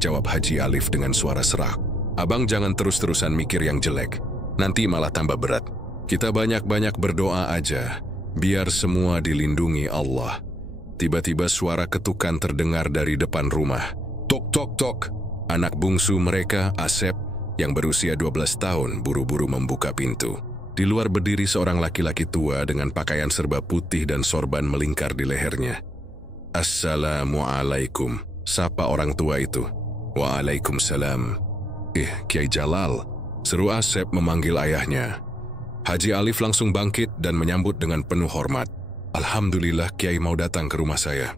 jawab Haji Alif dengan suara serak. "Abang jangan terus-terusan mikir yang jelek. Nanti malah tambah berat. Kita banyak-banyak berdoa aja, biar semua dilindungi Allah." Tiba-tiba suara ketukan terdengar dari depan rumah. Tok tok tok. Anak bungsu mereka, Asep, yang berusia 12 tahun, buru-buru membuka pintu. Di luar berdiri seorang laki-laki tua dengan pakaian serba putih dan sorban melingkar di lehernya. "Assalamualaikum," sapa orang tua itu. "Waalaikumsalam." Kiai Jalal," seru Asep memanggil ayahnya. Haji Alif langsung bangkit dan menyambut dengan penuh hormat. "Alhamdulillah Kiai mau datang ke rumah saya."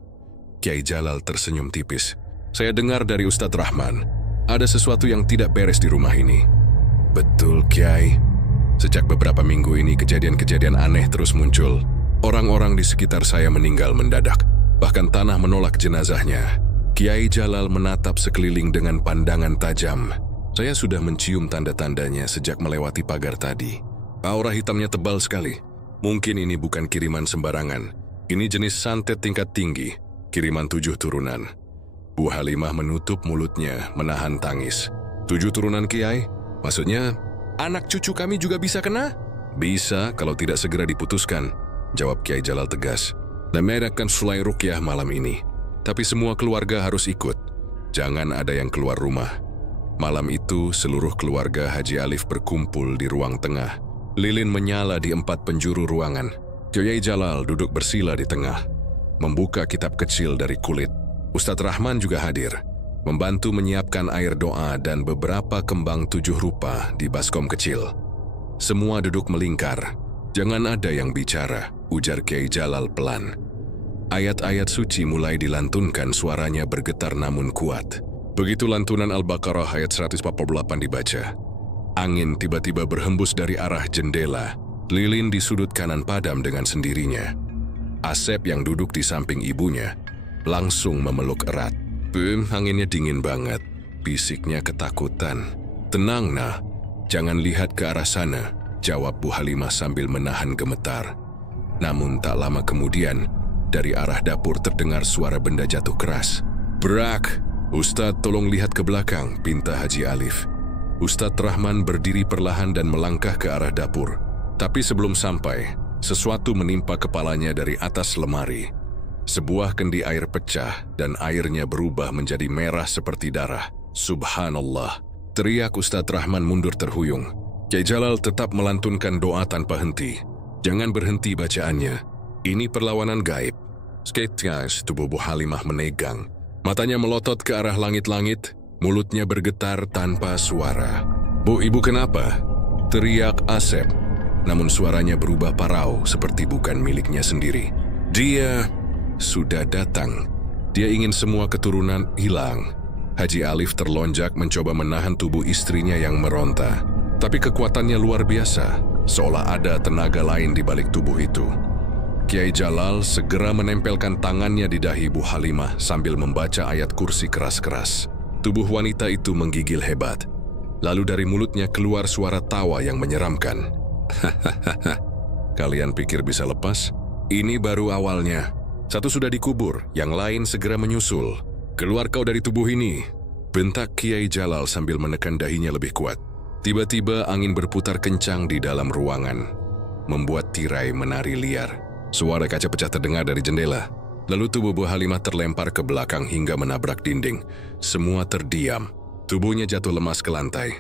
Kiai Jalal tersenyum tipis. "Saya dengar dari Ustadz Rahman, ada sesuatu yang tidak beres di rumah ini." "Betul Kiai. Sejak beberapa minggu ini kejadian-kejadian aneh terus muncul. Orang-orang di sekitar saya meninggal mendadak, bahkan tanah menolak jenazahnya." Kiai Jalal menatap sekeliling dengan pandangan tajam. "Saya sudah mencium tanda-tandanya sejak melewati pagar tadi. Aura hitamnya tebal sekali. Mungkin ini bukan kiriman sembarangan. Ini jenis santet tingkat tinggi, kiriman 7 turunan." Bu Halimah menutup mulutnya, menahan tangis. "7 turunan Kiai? Maksudnya, anak cucu kami juga bisa kena?" "Bisa kalau tidak segera diputuskan," jawab Kiai Jalal tegas. "Kami akan sulai ruqyah malam ini. Tapi semua keluarga harus ikut. Jangan ada yang keluar rumah." Malam itu, seluruh keluarga Haji Alif berkumpul di ruang tengah. Lilin menyala di 4 penjuru ruangan. Kiai Jalal duduk bersila di tengah, membuka kitab kecil dari kulit. Ustadz Rahman juga hadir, membantu menyiapkan air doa dan beberapa kembang 7 rupa di baskom kecil. Semua duduk melingkar. "Jangan ada yang bicara," ujar Kiai Jalal pelan. Ayat-ayat suci mulai dilantunkan, suaranya bergetar namun kuat. Begitu lantunan Al-Baqarah ayat 148 dibaca, angin tiba-tiba berhembus dari arah jendela. Lilin di sudut kanan padam dengan sendirinya. Asep yang duduk di samping ibunya langsung memeluk erat. Anginnya dingin banget," bisiknya ketakutan. "Tenang nah, jangan lihat ke arah sana," jawab Bu Halimah sambil menahan gemetar. Namun tak lama kemudian, dari arah dapur terdengar suara benda jatuh keras. "Brak! Ustadz, tolong lihat ke belakang," pinta Haji Alif. Ustadz Rahman berdiri perlahan dan melangkah ke arah dapur. Tapi sebelum sampai, sesuatu menimpa kepalanya dari atas lemari. Sebuah kendi air pecah dan airnya berubah menjadi merah seperti darah. "Subhanallah!" teriak Ustadz Rahman mundur terhuyung. Kiai Jalal tetap melantunkan doa tanpa henti. "Jangan berhenti bacaannya. Ini perlawanan gaib." Seketika tubuh Bu Halimah menegang. Matanya melotot ke arah langit-langit, mulutnya bergetar tanpa suara. "Bu, ibu kenapa?" teriak Asep. Namun suaranya berubah parau seperti bukan miliknya sendiri. "Dia sudah datang. Dia ingin semua keturunan hilang." Haji Alif terlonjak mencoba menahan tubuh istrinya yang meronta. Tapi kekuatannya luar biasa, seolah ada tenaga lain di balik tubuh itu. Kiai Jalal segera menempelkan tangannya di dahi Bu Halimah sambil membaca ayat kursi keras-keras. Tubuh wanita itu menggigil hebat. Lalu dari mulutnya keluar suara tawa yang menyeramkan. "Hahaha, kalian pikir bisa lepas? Ini baru awalnya. Satu sudah dikubur, yang lain segera menyusul. Keluar kau dari tubuh ini," bentak Kiai Jalal sambil menekan dahinya lebih kuat. Tiba-tiba angin berputar kencang di dalam ruangan, membuat tirai menari liar. Suara kaca pecah terdengar dari jendela. Lalu tubuh Bu Halimah terlempar ke belakang hingga menabrak dinding. Semua terdiam. Tubuhnya jatuh lemas ke lantai.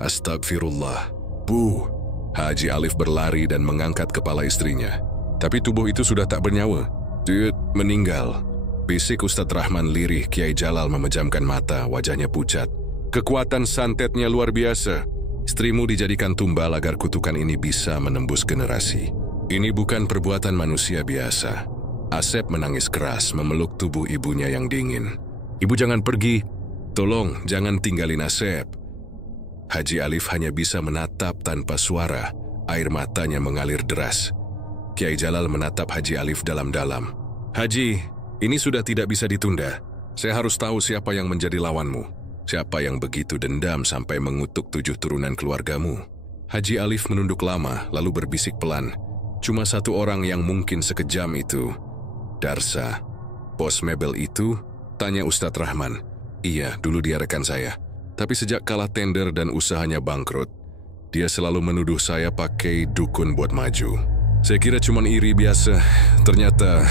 "Astagfirullah. Bu!" Haji Alif berlari dan mengangkat kepala istrinya. Tapi tubuh itu sudah tak bernyawa. "Dia meninggal." Bisik Ustadz Rahman lirih. Kiai Jalal memejamkan mata, wajahnya pucat. Kekuatan santetnya luar biasa. Istrimu dijadikan tumbal agar kutukan ini bisa menembus generasi. Ini bukan perbuatan manusia biasa. Asep menangis keras memeluk tubuh ibunya yang dingin. Ibu jangan pergi. Tolong jangan tinggalin Asep. Haji Alif hanya bisa menatap tanpa suara. Air matanya mengalir deras. Kiai Jalal menatap Haji Alif dalam-dalam. Haji, ini sudah tidak bisa ditunda. Saya harus tahu siapa yang menjadi lawanmu. Siapa yang begitu dendam sampai mengutuk 7 turunan keluargamu. Haji Alif menunduk lama lalu berbisik pelan. Cuma satu orang yang mungkin sekejam itu. Darsa. Bos mebel itu? Tanya Ustadz Rahman. Iya, dulu dia rekan saya. Tapi sejak kalah tender dan usahanya bangkrut, dia selalu menuduh saya pakai dukun buat maju. Saya kira cuma iri biasa. Ternyata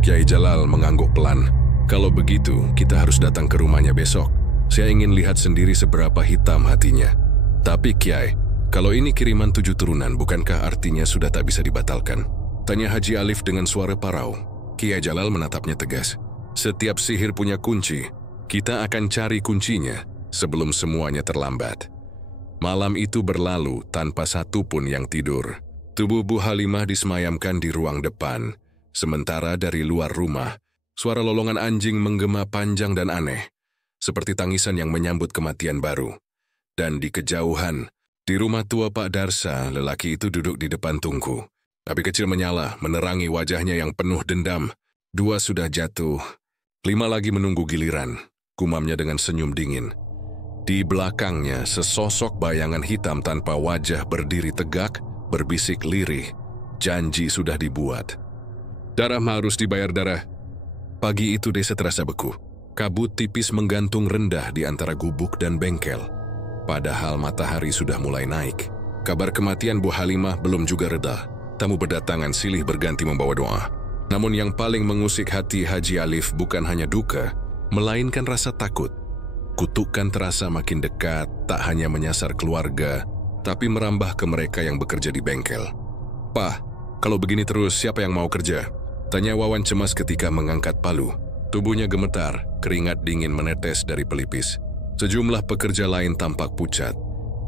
Kiai Jalal mengangguk pelan. Kalau begitu, kita harus datang ke rumahnya besok. Saya ingin lihat sendiri seberapa hitam hatinya. Tapi Kiai, kalau ini kiriman 7 turunan, bukankah artinya sudah tak bisa dibatalkan? Tanya Haji Alif dengan suara parau. Kiai Jalal menatapnya tegas. Setiap sihir punya kunci. Kita akan cari kuncinya sebelum semuanya terlambat. Malam itu berlalu tanpa satu pun yang tidur. Tubuh Bu Halimah disemayamkan di ruang depan. Sementara dari luar rumah, suara lolongan anjing menggema panjang dan aneh. Seperti tangisan yang menyambut kematian baru. Dan di kejauhan, di rumah tua Pak Darsa, lelaki itu duduk di depan tungku. Api kecil menyala, menerangi wajahnya yang penuh dendam. 2 sudah jatuh, 5 lagi menunggu giliran. Gumamnya dengan senyum dingin. Di belakangnya, sesosok bayangan hitam tanpa wajah berdiri tegak, berbisik lirih. Janji sudah dibuat. Darah harus dibayar darah. Pagi itu desa terasa beku. Kabut tipis menggantung rendah di antara gubuk dan bengkel. Padahal matahari sudah mulai naik. Kabar kematian Bu Halimah belum juga reda. Tamu berdatangan silih berganti membawa doa. Namun yang paling mengusik hati Haji Alif bukan hanya duka, melainkan rasa takut. Kutukan terasa makin dekat, tak hanya menyasar keluarga, tapi merambah ke mereka yang bekerja di bengkel. Pak, kalau begini terus siapa yang mau kerja? Tanya Wawan cemas ketika mengangkat palu. Tubuhnya gemetar, keringat dingin menetes dari pelipis. Sejumlah pekerja lain tampak pucat.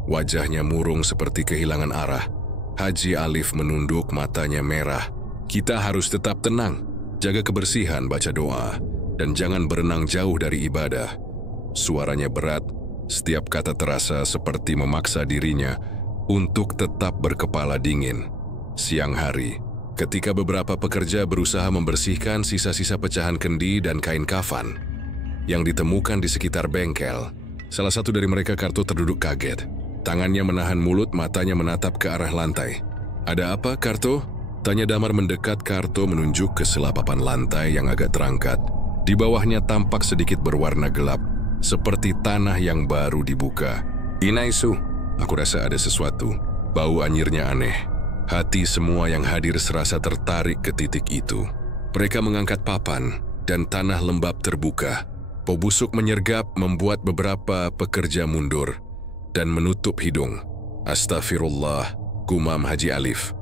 Wajahnya murung seperti kehilangan arah. Haji Alif menunduk, matanya merah. Kita harus tetap tenang, jaga kebersihan, baca doa, dan jangan berenang jauh dari ibadah. Suaranya berat, setiap kata terasa seperti memaksa dirinya untuk tetap berkepala dingin. Siang hari, ketika beberapa pekerja berusaha membersihkan sisa-sisa pecahan kendi dan kain kafan yang ditemukan di sekitar bengkel, salah satu dari mereka Karto terduduk kaget. Tangannya menahan mulut, matanya menatap ke arah lantai. Ada apa, Karto? Tanya Damar mendekat. Karto menunjuk ke selapapan lantai yang agak terangkat. Di bawahnya tampak sedikit berwarna gelap, seperti tanah yang baru dibuka. Inaisu, aku rasa ada sesuatu. Bau anyirnya aneh. Hati semua yang hadir serasa tertarik ke titik itu. Mereka mengangkat papan, dan tanah lembab terbuka. Bau busuk menyergap membuat beberapa pekerja mundur dan menutup hidung. Astagfirullah, gumam Haji Alif.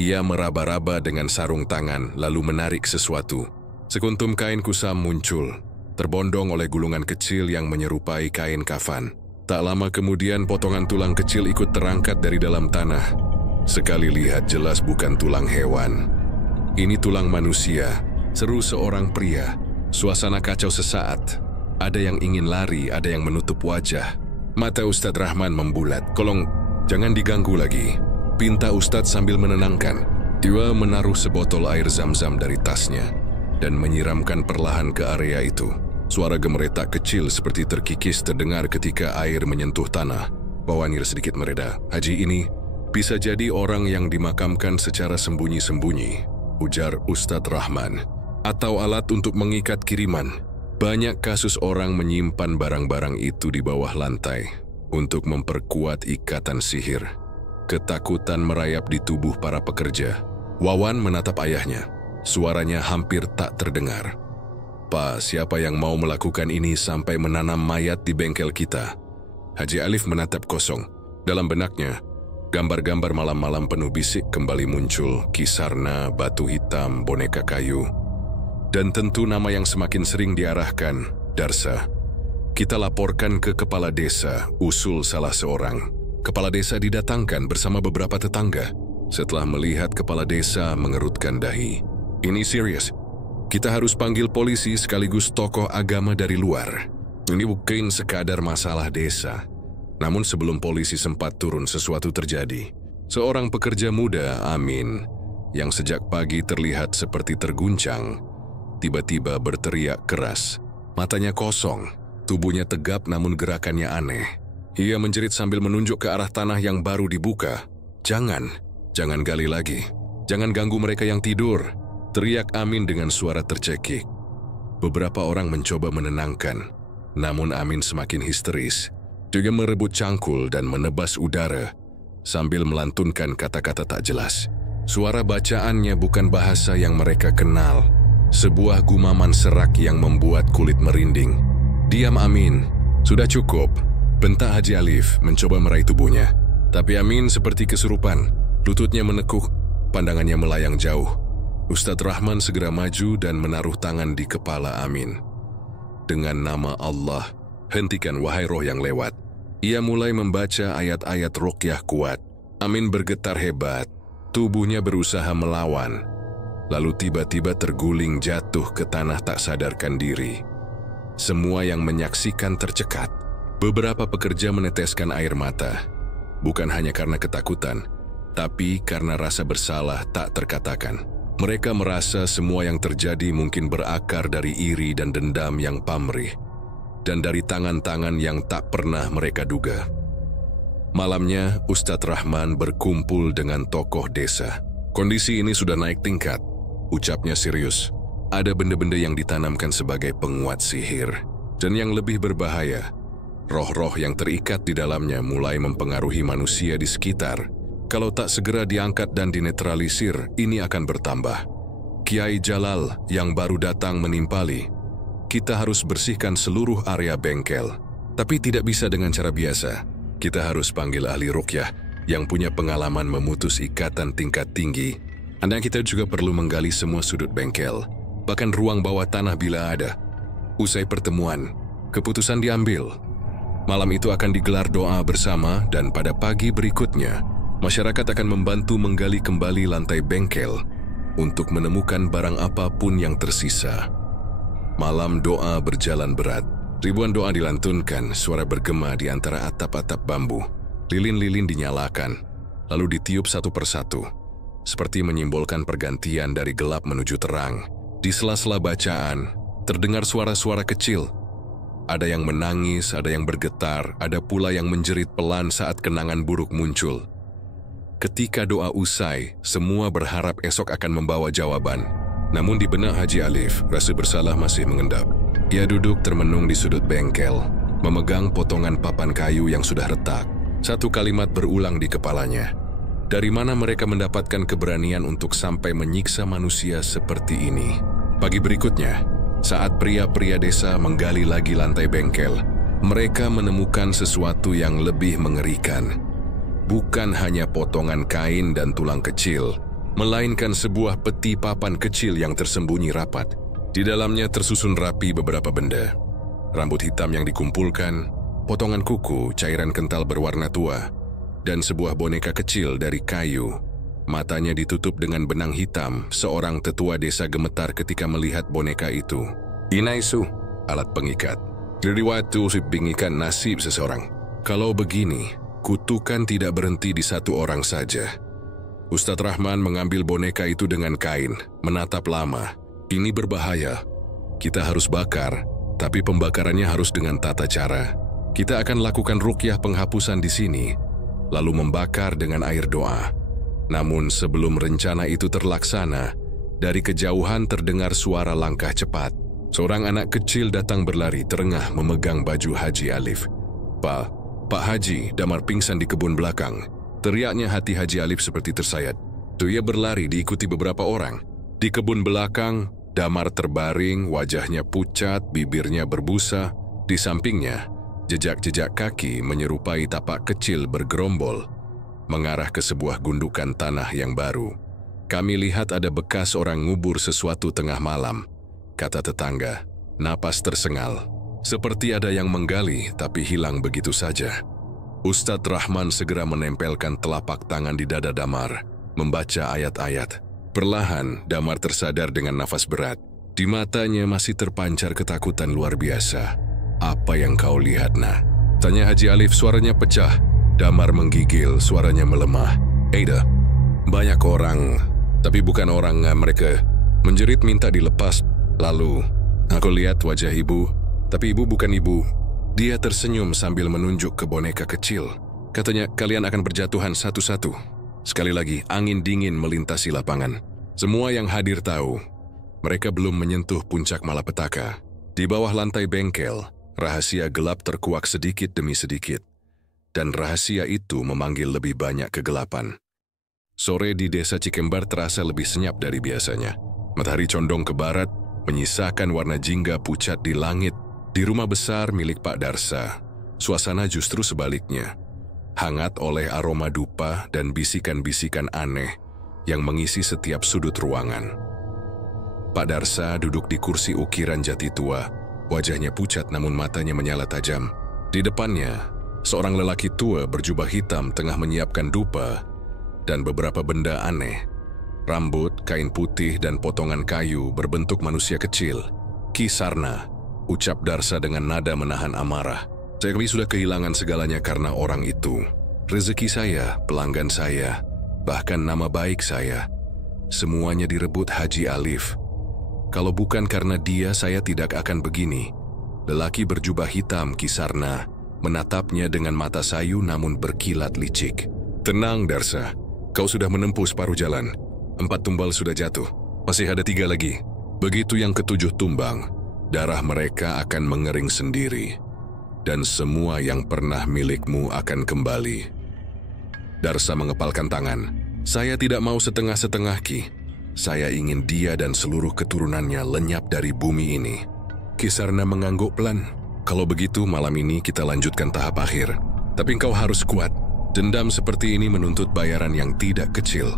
Ia meraba-raba dengan sarung tangan lalu menarik sesuatu. Sekuntum kain kusam muncul, terbondong oleh gulungan kecil yang menyerupai kain kafan. Tak lama kemudian potongan tulang kecil ikut terangkat dari dalam tanah. Sekali lihat jelas bukan tulang hewan. Ini tulang manusia, seru seorang pria. Suasana kacau sesaat. Ada yang ingin lari, ada yang menutup wajah. Mata Ustadz Rahman membulat. Kolong, jangan diganggu lagi, pinta Ustadz sambil menenangkan. Dia menaruh sebotol air zam-zam dari tasnya dan menyiramkan perlahan ke area itu. Suara gemeretak kecil seperti terkikis terdengar ketika air menyentuh tanah. Bau anyir sedikit mereda. Haji ini bisa jadi orang yang dimakamkan secara sembunyi-sembunyi, ujar Ustadz Rahman. Atau alat untuk mengikat kiriman. Banyak kasus orang menyimpan barang-barang itu di bawah lantai untuk memperkuat ikatan sihir. Ketakutan merayap di tubuh para pekerja. Wawan menatap ayahnya. Suaranya hampir tak terdengar. Pak, siapa yang mau melakukan ini sampai menanam mayat di bengkel kita? Haji Alif menatap kosong. Dalam benaknya, gambar-gambar malam-malam penuh bisik kembali muncul. Kisarna, batu hitam, boneka kayu. Dan tentu nama yang semakin sering diarahkan, Darsa. Kita laporkan ke kepala desa, usul salah seorang. Kepala desa didatangkan bersama beberapa tetangga. Setelah melihat kepala desa mengerutkan dahi. Ini serius. Kita harus panggil polisi sekaligus tokoh agama dari luar. Ini bukan sekadar masalah desa. Namun sebelum polisi sempat turun, sesuatu terjadi. Seorang pekerja muda, Amin, yang sejak pagi terlihat seperti terguncang, tiba-tiba berteriak keras. Matanya kosong, tubuhnya tegap namun gerakannya aneh. Ia menjerit sambil menunjuk ke arah tanah yang baru dibuka. Jangan gali lagi. Jangan ganggu mereka yang tidur, teriak Amin dengan suara tercekik. Beberapa orang mencoba menenangkan. Namun Amin semakin histeris. Dia merebut cangkul dan menebas udara sambil melantunkan kata-kata tak jelas. Suara bacaannya bukan bahasa yang mereka kenal. Sebuah gumaman serak yang membuat kulit merinding. Diam Amin, sudah cukup, bentak Haji Alif mencoba meraih tubuhnya. Tapi Amin seperti kesurupan, lututnya menekuk, pandangannya melayang jauh. Ustadz Rahman segera maju dan menaruh tangan di kepala Amin. Dengan nama Allah, hentikan wahai roh yang lewat. Ia mulai membaca ayat-ayat ruqyah kuat. Amin bergetar hebat, tubuhnya berusaha melawan. Lalu tiba-tiba terguling jatuh ke tanah tak sadarkan diri. Semua yang menyaksikan tercekat. Beberapa pekerja meneteskan air mata. Bukan hanya karena ketakutan, tapi karena rasa bersalah tak terkatakan. Mereka merasa semua yang terjadi mungkin berakar dari iri dan dendam yang pamrih, dan dari tangan-tangan yang tak pernah mereka duga. Malamnya, Ustadz Rahman berkumpul dengan tokoh desa. Kondisi ini sudah naik tingkat, ucapnya serius. Ada benda-benda yang ditanamkan sebagai penguat sihir. Dan yang lebih berbahaya, roh-roh yang terikat di dalamnya mulai mempengaruhi manusia di sekitar. Kalau tak segera diangkat dan dinetralisir, ini akan bertambah. Kiai Jalal yang baru datang menimpali. Kita harus bersihkan seluruh area bengkel. Tapi tidak bisa dengan cara biasa. Kita harus panggil ahli ruqyah yang punya pengalaman memutus ikatan tingkat tinggi. Dan kita juga perlu menggali semua sudut bengkel, bahkan ruang bawah tanah bila ada. Usai pertemuan, keputusan diambil. Malam itu akan digelar doa bersama dan pada pagi berikutnya, masyarakat akan membantu menggali kembali lantai bengkel untuk menemukan barang apapun yang tersisa. Malam doa berjalan berat. Ribuan doa dilantunkan, suara bergema di antara atap-atap bambu. Lilin-lilin dinyalakan, lalu ditiup satu persatu, seperti menyimbolkan pergantian dari gelap menuju terang. Di sela-sela bacaan, terdengar suara-suara kecil. Ada yang menangis, ada yang bergetar, ada pula yang menjerit pelan saat kenangan buruk muncul. Ketika doa usai, semua berharap esok akan membawa jawaban. Namun di benak Haji Alif, rasa bersalah masih mengendap. Ia duduk termenung di sudut bengkel, memegang potongan papan kayu yang sudah retak. Satu kalimat berulang di kepalanya. Dari mana mereka mendapatkan keberanian untuk sampai menyiksa manusia seperti ini? Pagi berikutnya, saat pria-pria desa menggali lagi lantai bengkel, mereka menemukan sesuatu yang lebih mengerikan. Bukan hanya potongan kain dan tulang kecil, melainkan sebuah peti papan kecil yang tersembunyi rapat. Di dalamnya tersusun rapi beberapa benda. Rambut hitam yang dikumpulkan, potongan kuku, cairan kental berwarna tua, dan sebuah boneka kecil dari kayu. Matanya ditutup dengan benang hitam. Seorang tetua desa gemetar ketika melihat boneka itu. Inaisu, alat pengikat. Dari waktu bingikan nasib seseorang. Kalau begini, kutukan tidak berhenti di satu orang saja. Ustadz Rahman mengambil boneka itu dengan kain, menatap lama. Ini berbahaya. Kita harus bakar, tapi pembakarannya harus dengan tata cara. Kita akan lakukan ruqyah penghapusan di sini, lalu membakar dengan air doa. Namun sebelum rencana itu terlaksana, dari kejauhan terdengar suara langkah cepat. Seorang anak kecil datang berlari terengah memegang baju Haji Alif. Pak Haji, Damar pingsan di kebun belakang. Teriaknya, hati Haji Alif seperti tersayat. Dia berlari diikuti beberapa orang. Di kebun belakang, Damar terbaring, wajahnya pucat, bibirnya berbusa. Di sampingnya, jejak-jejak kaki menyerupai tapak kecil bergerombol, mengarah ke sebuah gundukan tanah yang baru. Kami lihat ada bekas orang ngubur sesuatu tengah malam. kata tetangga. Napas tersengal. Seperti ada yang menggali tapi hilang begitu saja. Ustadz Rahman segera menempelkan telapak tangan di dada Damar, membaca ayat-ayat. Perlahan, Damar tersadar dengan nafas berat. Di matanya masih terpancar ketakutan luar biasa. Apa yang kau lihat, nak? Tanya Haji Alif, suaranya pecah. Damar menggigil, suaranya melemah. Ada banyak orang, tapi bukan orang mereka. Menjerit minta dilepas. Lalu, aku lihat wajah ibu, tapi ibu bukan ibu. Dia tersenyum sambil menunjuk ke boneka kecil. Katanya, kalian akan berjatuhan satu-satu. Sekali lagi, angin dingin melintasi lapangan. Semua yang hadir tahu, mereka belum menyentuh puncak malapetaka. Di bawah lantai bengkel, rahasia gelap terkuak sedikit demi sedikit. Dan rahasia itu memanggil lebih banyak kegelapan. Sore di desa Cikembar terasa lebih senyap dari biasanya. Matahari condong ke barat, menyisakan warna jingga pucat di langit. Di rumah besar milik Pak Darsa, suasana justru sebaliknya. Hangat oleh aroma dupa dan bisikan-bisikan aneh yang mengisi setiap sudut ruangan. Pak Darsa duduk di kursi ukiran jati tua, wajahnya pucat namun matanya menyala tajam. Di depannya, seorang lelaki tua berjubah hitam tengah menyiapkan dupa dan beberapa benda aneh. Rambut, kain putih, dan potongan kayu berbentuk manusia kecil. Ki Sarna, ucap Darsa dengan nada menahan amarah. Kami sudah kehilangan segalanya karena orang itu. Rezeki saya, pelanggan saya, bahkan nama baik saya. Semuanya direbut Haji Alif. Kalau bukan karena dia, saya tidak akan begini. Lelaki berjubah hitam, Ki Sarna, menatapnya dengan mata sayu namun berkilat licik. Tenang, Darsa. Kau sudah menempuh separuh jalan. 4 tumbal sudah jatuh. Masih ada 3 lagi. Begitu yang ke-7 tumbang, darah mereka akan mengering sendiri, dan semua yang pernah milikmu akan kembali. Darsa mengepalkan tangan. Saya tidak mau setengah-setengah, Ki. Saya ingin dia dan seluruh keturunannya lenyap dari bumi ini. Ki Sarna mengangguk pelan. Kalau begitu malam ini kita lanjutkan tahap akhir. Tapi engkau harus kuat. Dendam seperti ini menuntut bayaran yang tidak kecil.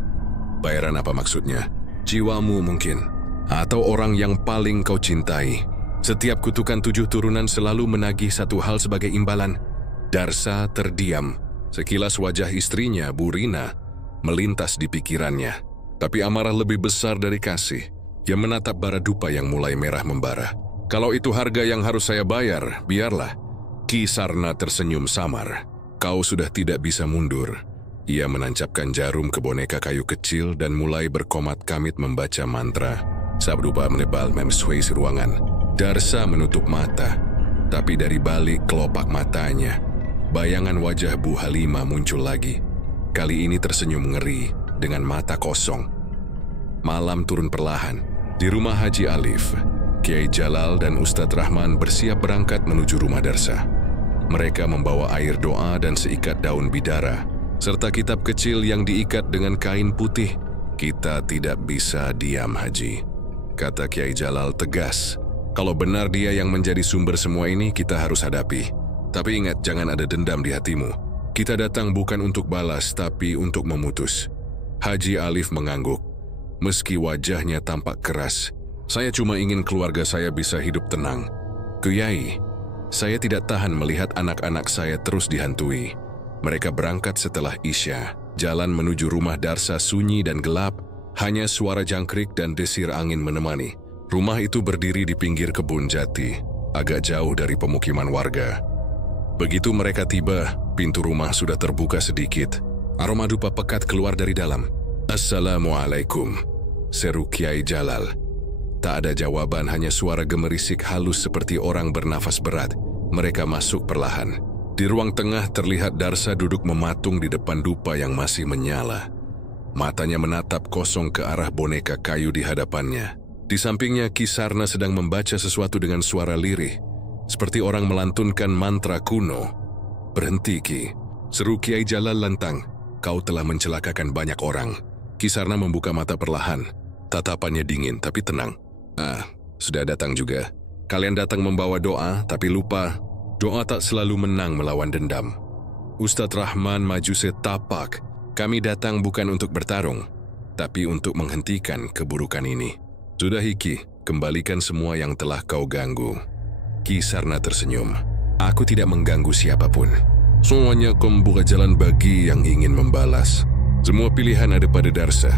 Bayaran apa maksudnya? Jiwamu mungkin. Atau orang yang paling kau cintai. Setiap kutukan 7 turunan selalu menagih satu hal sebagai imbalan. Darsa terdiam. Sekilas wajah istrinya, Bu Rina, melintas di pikirannya. Tapi amarah lebih besar dari kasih. Ia menatap bara dupa yang mulai merah membara. Kalau itu harga yang harus saya bayar, biarlah. Ki Sarna tersenyum samar. Kau sudah tidak bisa mundur. Ia menancapkan jarum ke boneka kayu kecil dan mulai berkomat-kamit membaca mantra. Sabdupa menebal memsuai ruangan. Darsa menutup mata, tapi dari balik kelopak matanya, bayangan wajah Bu Halimah muncul lagi. Kali ini tersenyum ngeri dengan mata kosong. Malam turun perlahan. Di rumah Haji Alif, Kiai Jalal dan Ustadz Rahman bersiap berangkat menuju rumah Darsa. Mereka membawa air doa dan seikat daun bidara, serta kitab kecil yang diikat dengan kain putih. Kita tidak bisa diam, Haji, kata Kiai Jalal tegas. Kalau benar dia yang menjadi sumber semua ini, kita harus hadapi. Tapi ingat, jangan ada dendam di hatimu. Kita datang bukan untuk balas, tapi untuk memutus. Haji Alif mengangguk. Meski wajahnya tampak keras, saya cuma ingin keluarga saya bisa hidup tenang. Kiai, saya tidak tahan melihat anak-anak saya terus dihantui. Mereka berangkat setelah Isya. Jalan menuju rumah Darsa sunyi dan gelap, hanya suara jangkrik dan desir angin menemani. Rumah itu berdiri di pinggir kebun jati, agak jauh dari pemukiman warga. Begitu mereka tiba, pintu rumah sudah terbuka sedikit. Aroma dupa pekat keluar dari dalam. Assalamualaikum, seru Kiai Jalal. Tak ada jawaban, hanya suara gemerisik halus seperti orang bernafas berat. Mereka masuk perlahan. Di ruang tengah terlihat Darsa duduk mematung di depan dupa yang masih menyala. Matanya menatap kosong ke arah boneka kayu di hadapannya. Di sampingnya Ki Sarna sedang membaca sesuatu dengan suara lirih, seperti orang melantunkan mantra kuno. Berhenti, Ki, seru Kiai Jalal lantang. Kau telah mencelakakan banyak orang. Ki Sarna membuka mata perlahan. Tatapannya dingin tapi tenang. Sudah datang juga. Kalian datang membawa doa, tapi lupa. Doa tak selalu menang melawan dendam. Ustadz Rahman maju setapak. Kami datang bukan untuk bertarung, tapi untuk menghentikan keburukan ini. Sudah, Hiki, kembalikan semua yang telah kau ganggu. Ki Sarna tersenyum. Aku tidak mengganggu siapapun. Semuanya kau membuka jalan bagi yang ingin membalas. Semua pilihan ada pada Darsa.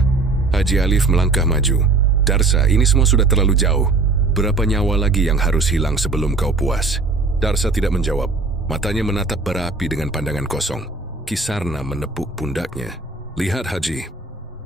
Haji Alif melangkah maju. Darsa, ini semua sudah terlalu jauh. Berapa nyawa lagi yang harus hilang sebelum kau puas? Darsa tidak menjawab. Matanya menatap bara api dengan pandangan kosong. Ki Sarna menepuk pundaknya. Lihat Haji,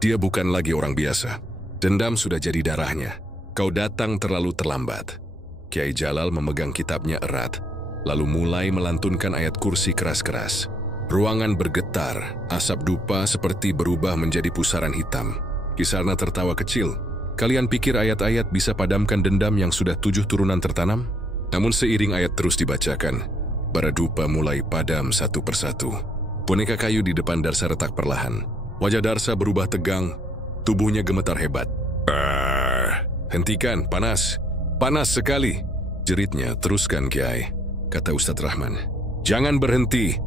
dia bukan lagi orang biasa. Dendam sudah jadi darahnya. Kau datang terlalu terlambat. Kiai Jalal memegang kitabnya erat, lalu mulai melantunkan ayat kursi keras-keras. Ruangan bergetar, asap dupa seperti berubah menjadi pusaran hitam. Ki Sarna tertawa kecil. Kalian pikir ayat-ayat bisa padamkan dendam yang sudah 7 turunan tertanam? Namun seiring ayat terus dibacakan, bara dupa mulai padam satu persatu. Boneka kayu di depan Darsa retak perlahan. Wajah Darsa berubah tegang, tubuhnya gemetar hebat. Hentikan, panas. Panas sekali. Jeritnya, teruskan Kiai, kata Ustadz Rahman. Jangan berhenti.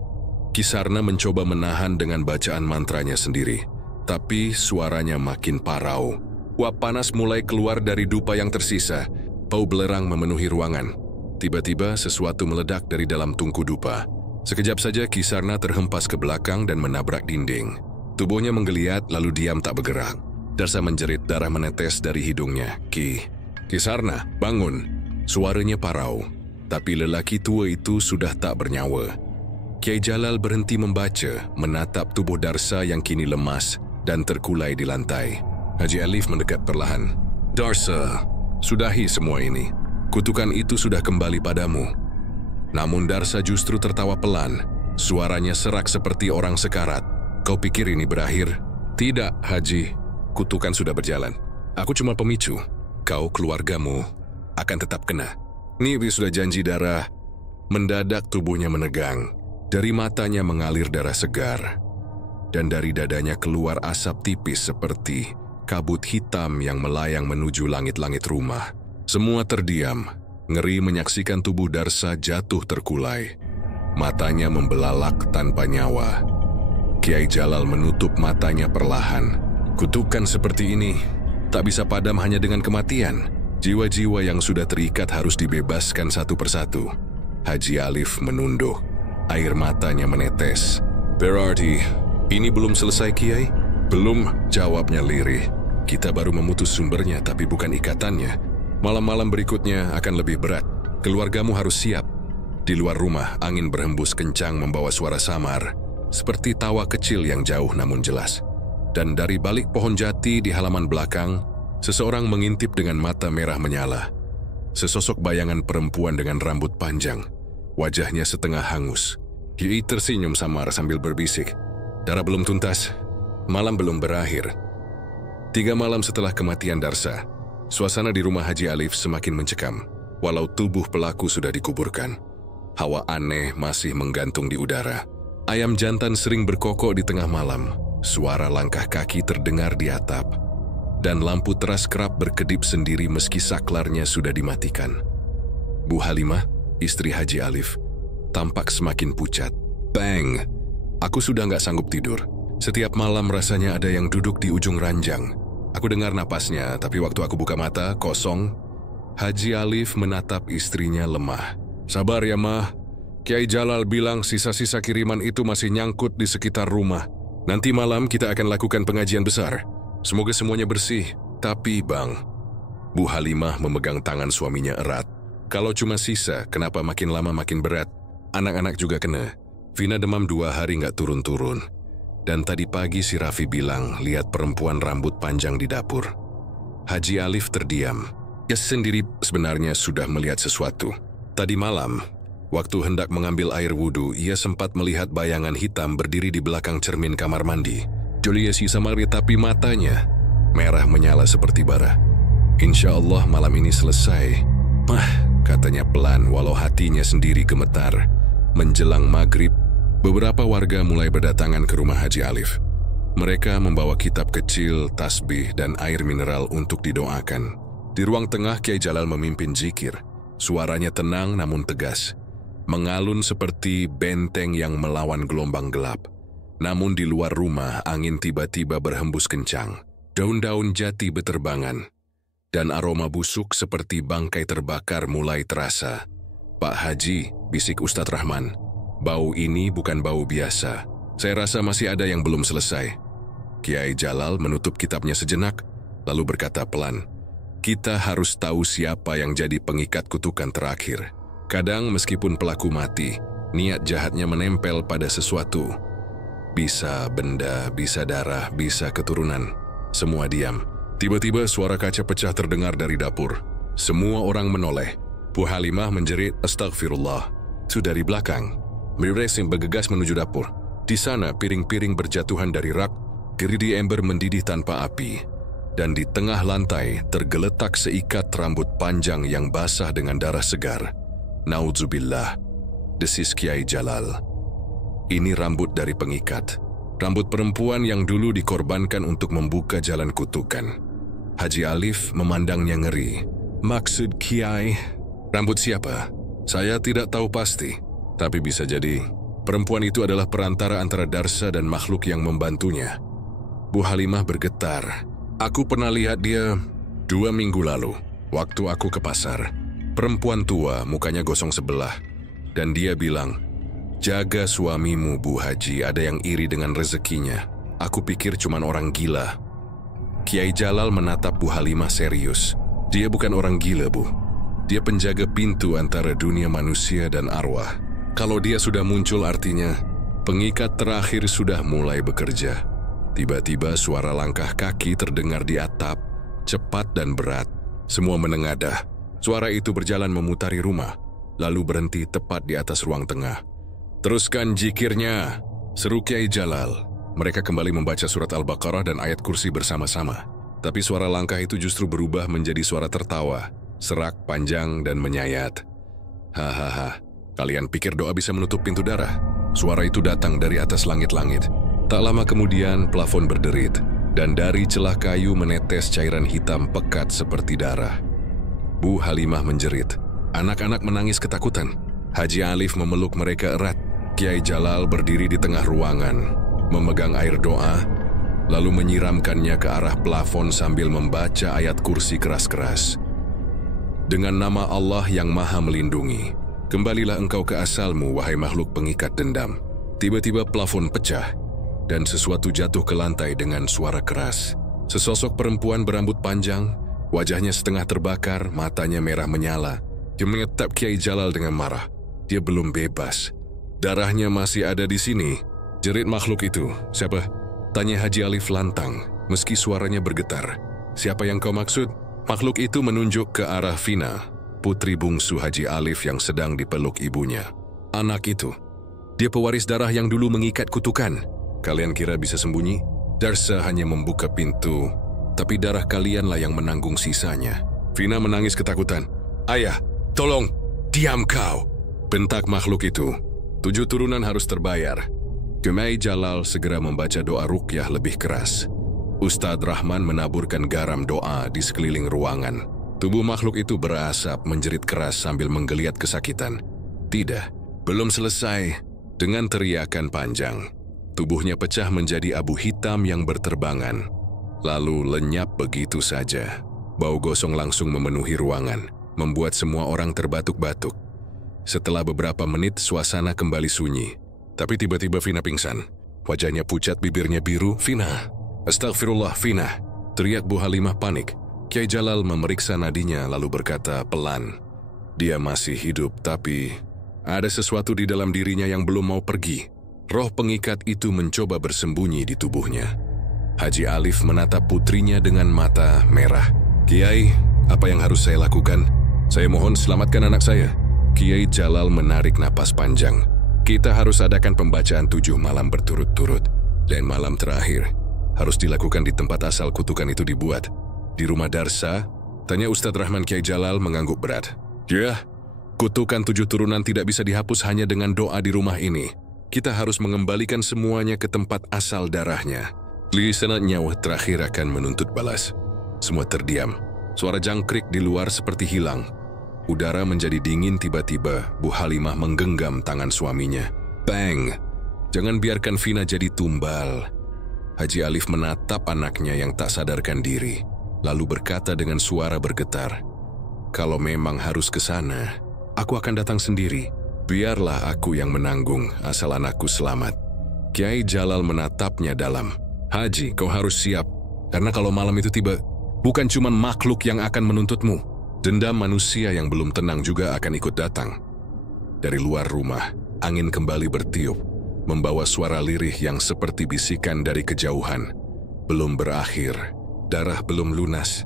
Ki Sarna mencoba menahan dengan bacaan mantranya sendiri, tapi suaranya makin parau. Uap panas mulai keluar dari dupa yang tersisa. Bau belerang memenuhi ruangan. Tiba-tiba sesuatu meledak dari dalam tungku dupa. Sekejap saja Ki Sarna terhempas ke belakang dan menabrak dinding. Tubuhnya menggeliat lalu diam tak bergerak. Darsa menjerit, darah menetes dari hidungnya. Ki Sarna, bangun. Suaranya parau, tapi lelaki tua itu sudah tak bernyawa. Kiai Jalal berhenti membaca, menatap tubuh Darsa yang kini lemas dan terkulai di lantai. Haji Alif mendekat perlahan. Darsa, sudahi semua ini. Kutukan itu sudah kembali padamu. Namun Darsa justru tertawa pelan. Suaranya serak seperti orang sekarat. Kau pikir ini berakhir? Tidak, Haji. Kutukan sudah berjalan. Aku cuma pemicu. Kau, keluargamu, akan tetap kena. Nibi sudah janji darah. Mendadak tubuhnya menegang. Dari matanya mengalir darah segar. Dan dari dadanya keluar asap tipis seperti kabut hitam yang melayang menuju langit-langit rumah. Semua terdiam, ngeri menyaksikan tubuh Darsa jatuh terkulai. Matanya membelalak tanpa nyawa. Kiai Jalal menutup matanya perlahan. Kutukan seperti ini tak bisa padam hanya dengan kematian. Jiwa-jiwa yang sudah terikat harus dibebaskan satu persatu. Haji Alif menunduk. Air matanya menetes. Berarti ini belum selesai, Kiai? Belum, jawabnya lirih. Kita baru memutus sumbernya tapi bukan ikatannya. Malam-malam berikutnya akan lebih berat. Keluargamu harus siap. Di luar rumah, angin berhembus kencang membawa suara samar, seperti tawa kecil yang jauh namun jelas. Dan dari balik pohon jati di halaman belakang, seseorang mengintip dengan mata merah menyala. Sesosok bayangan perempuan dengan rambut panjang. Wajahnya setengah hangus. Kiai tersenyum samar sambil berbisik. Darah belum tuntas, malam belum berakhir. 3 malam setelah kematian Darsa, suasana di rumah Haji Alif semakin mencekam, walau tubuh pelaku sudah dikuburkan. Hawa aneh masih menggantung di udara. Ayam jantan sering berkokok di tengah malam. Suara langkah kaki terdengar di atap. Dan lampu teras kerap berkedip sendiri meski saklarnya sudah dimatikan. Bu Halimah, istri Haji Alif, tampak semakin pucat. Bang! Aku sudah nggak sanggup tidur. Setiap malam rasanya ada yang duduk di ujung ranjang. Aku dengar napasnya, tapi waktu aku buka mata, kosong. Haji Alif menatap istrinya lemah. Sabar ya, Mah. Kiai Jalal bilang sisa-sisa kiriman itu masih nyangkut di sekitar rumah. Nanti malam kita akan lakukan pengajian besar. Semoga semuanya bersih. Tapi, Bang, Bu Halimah memegang tangan suaminya erat. Kalau cuma sisa, kenapa makin lama makin berat? Anak-anak juga kena. Vina demam 2 hari nggak turun-turun. Dan tadi pagi si Raffi bilang lihat perempuan rambut panjang di dapur. Haji Alif terdiam. Ia sendiri sebenarnya sudah melihat sesuatu. Tadi malam, waktu hendak mengambil air wudhu, ia sempat melihat bayangan hitam berdiri di belakang cermin kamar mandi. Juliasi samari tapi matanya merah menyala seperti bara. Insya Allah malam ini selesai. Mah, katanya pelan walau hatinya sendiri gemetar. Menjelang maghrib, beberapa warga mulai berdatangan ke rumah Haji Alif. Mereka membawa kitab kecil, tasbih, dan air mineral untuk didoakan. Di ruang tengah, Kiai Jalal memimpin zikir. Suaranya tenang namun tegas. Mengalun seperti benteng yang melawan gelombang gelap. Namun di luar rumah, angin tiba-tiba berhembus kencang. Daun-daun jati beterbangan. dan aroma busuk seperti bangkai terbakar mulai terasa. "Pak Haji," bisik Ustadz Rahman, "bau ini bukan bau biasa. Saya rasa masih ada yang belum selesai." Kiai Jalal menutup kitabnya sejenak, lalu berkata pelan, "Kita harus tahu siapa yang jadi pengikat kutukan terakhir. Kadang meskipun pelaku mati, niat jahatnya menempel pada sesuatu. Bisa benda, bisa darah, bisa keturunan." Semua diam. Tiba-tiba suara kaca pecah terdengar dari dapur. Semua orang menoleh. Bu Halimah menjerit, "Astagfirullah." Itu dari belakang. Miresim bergegas menuju dapur. Di sana piring-piring berjatuhan dari rak, geridi ember mendidih tanpa api. Dan di tengah lantai tergeletak seikat rambut panjang yang basah dengan darah segar. "Naudzubillah," desis Kiai Jalal. "Ini rambut dari pengikat. Rambut perempuan yang dulu dikorbankan untuk membuka jalan kutukan." Haji Alif memandangnya ngeri. "Maksud Kiai, rambut siapa?" "Saya tidak tahu pasti, tapi bisa jadi perempuan itu adalah perantara antara Darsa dan makhluk yang membantunya." Bu Halimah bergetar. "Aku pernah lihat dia 2 minggu lalu, waktu aku ke pasar. Perempuan tua, mukanya gosong sebelah. Dan dia bilang, 'Jaga suamimu, Bu Haji, ada yang iri dengan rezekinya.' Aku pikir cuman orang gila." Kiai Jalal menatap Bu Halimah serius. "Dia bukan orang gila, Bu. Dia penjaga pintu antara dunia manusia dan arwah. Kalau dia sudah muncul artinya, pengikat terakhir sudah mulai bekerja." Tiba-tiba suara langkah kaki terdengar di atap, cepat dan berat. Semua menengadah. Suara itu berjalan memutari rumah, lalu berhenti tepat di atas ruang tengah. "Teruskan jikirnya," seru Kiai Jalal. Mereka kembali membaca surat Al-Baqarah dan ayat kursi bersama-sama. Tapi suara langkah itu justru berubah menjadi suara tertawa, serak, panjang, dan menyayat. "Hahaha, kalian pikir doa bisa menutup pintu darah?" Suara itu datang dari atas langit-langit. Tak lama kemudian, plafon berderit, dan dari celah kayu menetes cairan hitam pekat seperti darah. Bu Halimah menjerit. Anak-anak menangis ketakutan. Haji Alif memeluk mereka erat. Kiai Jalal berdiri di tengah ruangan, memegang air doa, lalu menyiramkannya ke arah plafon sambil membaca ayat kursi keras-keras. "Dengan nama Allah yang Maha Melindungi, kembalilah engkau ke asalmu, wahai makhluk pengikat dendam." Tiba-tiba plafon pecah, dan sesuatu jatuh ke lantai dengan suara keras. Sesosok perempuan berambut panjang, wajahnya setengah terbakar, matanya merah menyala. Dia mengetap Kiai Jalal dengan marah. Dia belum bebas. "Darahnya masih ada di sini," jerit makhluk itu. "Siapa?" tanya Haji Alif lantang, meski suaranya bergetar. "Siapa yang kau maksud?" Makhluk itu menunjuk ke arah Vina, putri bungsu Haji Alif yang sedang dipeluk ibunya. "Anak itu, dia pewaris darah yang dulu mengikat kutukan. Kalian kira bisa sembunyi? Darsa hanya membuka pintu, tapi darah kalianlah yang menanggung sisanya." Vina menangis ketakutan. "Ayah, tolong, diam kau!" bentak makhluk itu. 7 turunan harus terbayar. Kiai Jalal segera membaca doa ruqyah lebih keras. Ustadz Rahman menaburkan garam doa di sekeliling ruangan. Tubuh makhluk itu berasap menjerit keras sambil menggeliat kesakitan. Tidak, belum selesai. Dengan teriakan panjang, tubuhnya pecah menjadi abu hitam yang berterbangan, lalu lenyap begitu saja. Bau gosong langsung memenuhi ruangan, membuat semua orang terbatuk-batuk. Setelah beberapa menit, suasana kembali sunyi. Tapi tiba-tiba Vina pingsan. Wajahnya pucat, bibirnya biru. "Vina! Astagfirullah, Vina!" teriak Bu Halimah panik. Kiai Jalal memeriksa nadinya lalu berkata pelan, "Dia masih hidup, tapi ada sesuatu di dalam dirinya yang belum mau pergi." Roh pengikat itu mencoba bersembunyi di tubuhnya. Haji Alif menatap putrinya dengan mata merah. "Kiai, apa yang harus saya lakukan? Saya mohon selamatkan anak saya." Kiai Jalal menarik napas panjang. "Kita harus adakan pembacaan 7 malam berturut-turut. Dan malam terakhir harus dilakukan di tempat asal kutukan itu dibuat. Di rumah Darsa?" tanya Ustadz Rahman. Kiai Jalal mengangguk berat. "Ya, kutukan 7 turunan tidak bisa dihapus hanya dengan doa di rumah ini. Kita harus mengembalikan semuanya ke tempat asal darahnya. Lisanat nyawa terakhir akan menuntut balas." Semua terdiam. Suara jangkrik di luar seperti hilang. Udara menjadi dingin tiba-tiba. Bu Halimah menggenggam tangan suaminya. "Bang! Jangan biarkan Vina jadi tumbal." Haji Alif menatap anaknya yang tak sadarkan diri. lalu berkata dengan suara bergetar, "Kalau memang harus ke sana, aku akan datang sendiri. Biarlah aku yang menanggung asal anakku selamat." Kiai Jalal menatapnya dalam, "Haji, kau harus siap, karena kalau malam itu tiba, bukan cuma makhluk yang akan menuntutmu. Dendam manusia yang belum tenang juga akan ikut datang." Dari luar rumah, angin kembali bertiup, membawa suara lirih yang seperti bisikan dari kejauhan. Belum berakhir, darah belum lunas.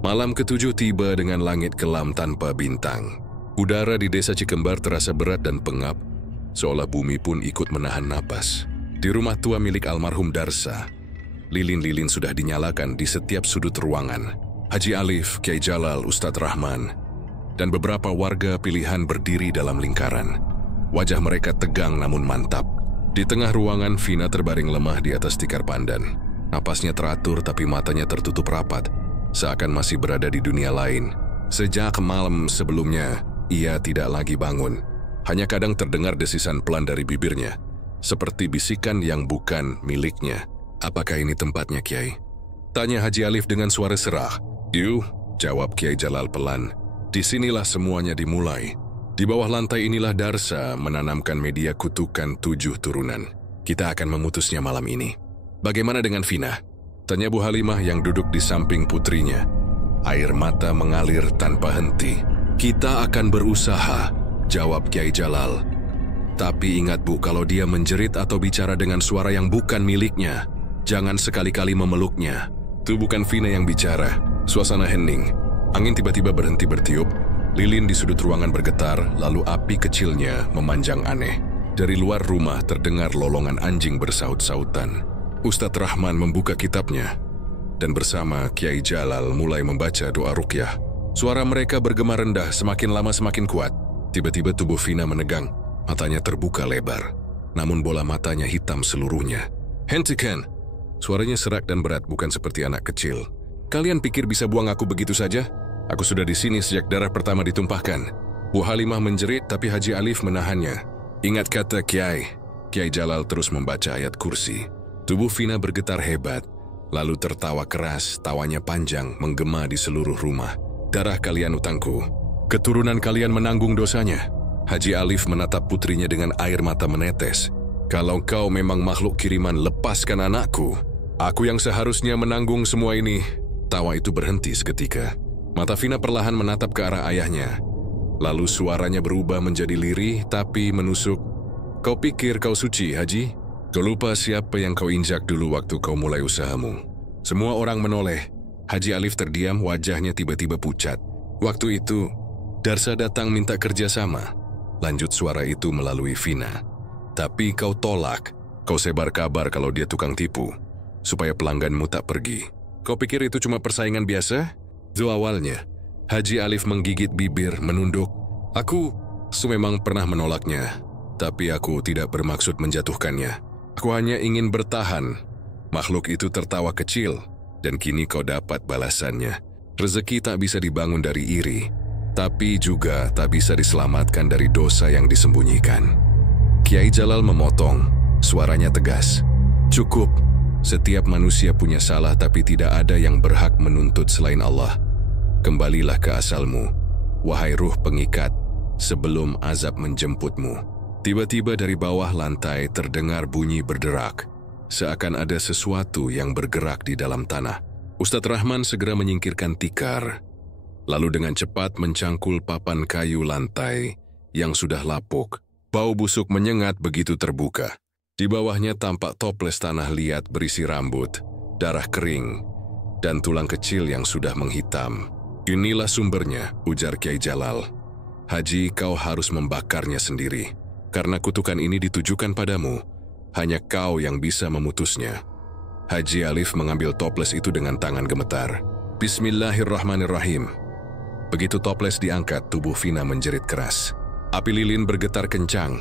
Malam ketujuh tiba dengan langit kelam tanpa bintang. Udara di desa Cikembar terasa berat dan pengap, seolah bumi pun ikut menahan napas. Di rumah tua milik almarhum Darsa, lilin-lilin sudah dinyalakan di setiap sudut ruangan. Haji Alif, Kiai Jalal, Ustadz Rahman, dan beberapa warga pilihan berdiri dalam lingkaran. Wajah mereka tegang namun mantap. Di tengah ruangan, Vina terbaring lemah di atas tikar pandan. Napasnya teratur tapi matanya tertutup rapat, seakan masih berada di dunia lain. Sejak malam sebelumnya, ia tidak lagi bangun. Hanya kadang terdengar desisan pelan dari bibirnya, seperti bisikan yang bukan miliknya. "Apakah ini tempatnya, Kiai?" tanya Haji Alif dengan suara serah. "Yuh," jawab Kiai Jalal pelan. "Disinilah semuanya dimulai. Di bawah lantai inilah Darsa menanamkan media kutukan 7 turunan. Kita akan memutusnya malam ini." "Bagaimana dengan Vina?" tanya Bu Halimah yang duduk di samping putrinya. Air mata mengalir tanpa henti. "Kita akan berusaha," jawab Kiai Jalal. "Tapi ingat Bu, kalau dia menjerit atau bicara dengan suara yang bukan miliknya, jangan sekali-kali memeluknya." Itu bukan Vina yang bicara. Suasana hening. Angin tiba-tiba berhenti bertiup. Lilin di sudut ruangan bergetar, lalu api kecilnya memanjang aneh. Dari luar rumah terdengar lolongan anjing bersaut-sautan. Ustadz Rahman membuka kitabnya, dan bersama Kiai Jalal mulai membaca doa ruqyah. Suara mereka bergema rendah, semakin lama semakin kuat. Tiba-tiba tubuh Vina menegang, matanya terbuka lebar, namun bola matanya hitam seluruhnya. "Hentikan!" Suaranya serak dan berat, bukan seperti anak kecil. "Kalian pikir bisa buang aku begitu saja? Aku sudah di sini sejak darah pertama ditumpahkan." Bu Halimah menjerit, tapi Haji Alif menahannya. "Ingat kata Kiai." Kiai Jalal terus membaca ayat kursi. Tubuh Vina bergetar hebat, lalu tertawa keras, tawanya panjang, menggema di seluruh rumah. "Darah kalian utangku. Keturunan kalian menanggung dosanya." Haji Alif menatap putrinya dengan air mata menetes. "Kalau kau memang makhluk kiriman, lepaskan anakku. Aku yang seharusnya menanggung semua ini." Tawa itu berhenti seketika. Mata Vina perlahan menatap ke arah ayahnya. Lalu suaranya berubah menjadi lirih tapi menusuk. "Kau pikir kau suci, Haji? Kau lupa siapa yang kau injak dulu waktu kau mulai usahamu." Semua orang menoleh. Haji Alif terdiam, wajahnya tiba-tiba pucat. "Waktu itu, Darsa datang minta kerjasama." Lanjut suara itu melalui Vina. "Tapi kau tolak. Kau sebar kabar kalau dia tukang tipu, supaya pelangganmu tak pergi. Kau pikir itu cuma persaingan biasa?" Itu awalnya. Haji Alif menggigit bibir, menunduk. "Aku memang pernah menolaknya, tapi aku tidak bermaksud menjatuhkannya. Aku hanya ingin bertahan." Makhluk itu tertawa kecil, dan kini kau dapat balasannya. Rezeki tak bisa dibangun dari iri, tapi juga tak bisa diselamatkan dari dosa yang disembunyikan. Kiai Jalal memotong, suaranya tegas. "Cukup, setiap manusia punya salah tapi tidak ada yang berhak menuntut selain Allah. Kembalilah ke asalmu, wahai ruh pengikat, sebelum azab menjemputmu." Tiba-tiba dari bawah lantai terdengar bunyi berderak, seakan ada sesuatu yang bergerak di dalam tanah. Ustadz Rahman segera menyingkirkan tikar, lalu dengan cepat mencangkul papan kayu lantai yang sudah lapuk. Bau busuk menyengat begitu terbuka. Di bawahnya tampak toples tanah liat berisi rambut, darah kering, dan tulang kecil yang sudah menghitam. "Inilah sumbernya," ujar Kiai Jalal. "Haji, kau harus membakarnya sendiri. Karena kutukan ini ditujukan padamu, hanya kau yang bisa memutusnya." Haji Alif mengambil toples itu dengan tangan gemetar. "Bismillahirrahmanirrahim." Begitu toples diangkat, tubuh Vina menjerit keras. Api lilin bergetar kencang,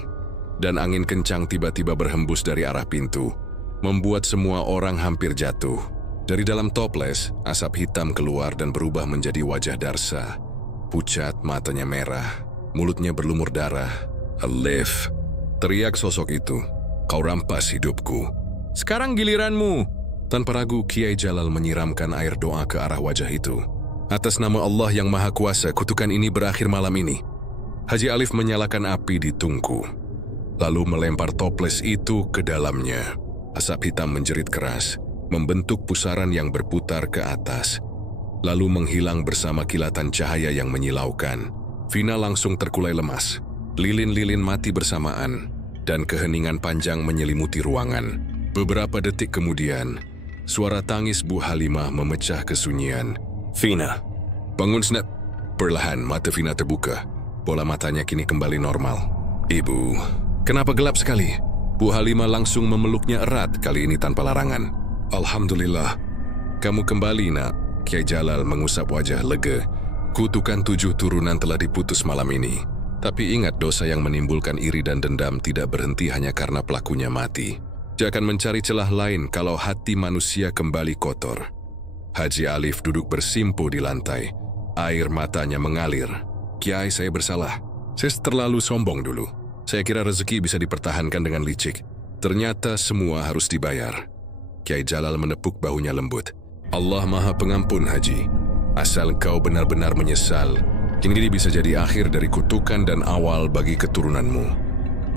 dan angin kencang tiba-tiba berhembus dari arah pintu, membuat semua orang hampir jatuh. Dari dalam toples, asap hitam keluar dan berubah menjadi wajah Darsa. Pucat, matanya merah, mulutnya berlumur darah. "Alif," teriak sosok itu, "kau rampas hidupku. Sekarang giliranmu." Tanpa ragu, Kiai Jalal menyiramkan air doa ke arah wajah itu. Atas nama Allah yang Maha Kuasa, kutukan ini berakhir malam ini. Haji Alif menyalakan api di tungku, lalu melempar toples itu ke dalamnya. Asap hitam menjerit keras, membentuk pusaran yang berputar ke atas, lalu menghilang bersama kilatan cahaya yang menyilaukan. Vina langsung terkulai lemas. Lilin-lilin mati bersamaan, dan keheningan panjang menyelimuti ruangan. Beberapa detik kemudian, suara tangis Bu Halimah memecah kesunyian. "Vina, bangun Snap!" Perlahan mata Vina terbuka. Bola matanya kini kembali normal. "Ibu, kenapa gelap sekali?" Bu Halimah langsung memeluknya erat, kali ini tanpa larangan. "Alhamdulillah, kamu kembali nak." Kiai Jalal mengusap wajah lega. Kutukan 7 turunan telah diputus malam ini. Tapi ingat, dosa yang menimbulkan iri dan dendam tidak berhenti hanya karena pelakunya mati. Dia akan mencari celah lain kalau hati manusia kembali kotor. Haji Alif duduk bersimpuh di lantai. Air matanya mengalir. "Kiai, saya bersalah. Saya terlalu sombong dulu. Saya kira rezeki bisa dipertahankan dengan licik. Ternyata semua harus dibayar." Kiai Jalal menepuk bahunya lembut. "Allah Maha Pengampun, Haji. Asal kau benar-benar menyesal, ini bisa jadi akhir dari kutukan dan awal bagi keturunanmu."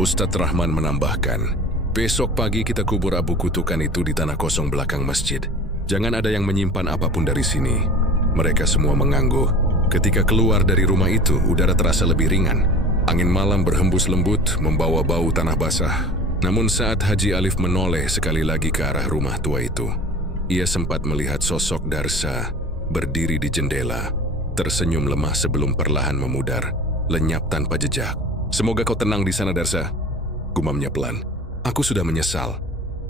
Ustadz Rahman menambahkan, "Besok pagi kita kubur abu kutukan itu di tanah kosong belakang masjid. Jangan ada yang menyimpan apapun dari sini." Mereka semua mengangguk. Ketika keluar dari rumah itu, udara terasa lebih ringan. Angin malam berhembus lembut, membawa bau tanah basah. Namun saat Haji Alif menoleh sekali lagi ke arah rumah tua itu, ia sempat melihat sosok Darsa berdiri di jendela, tersenyum lemah sebelum perlahan memudar, lenyap tanpa jejak. "Semoga kau tenang di sana, Darsa," gumamnya pelan. "Aku sudah menyesal."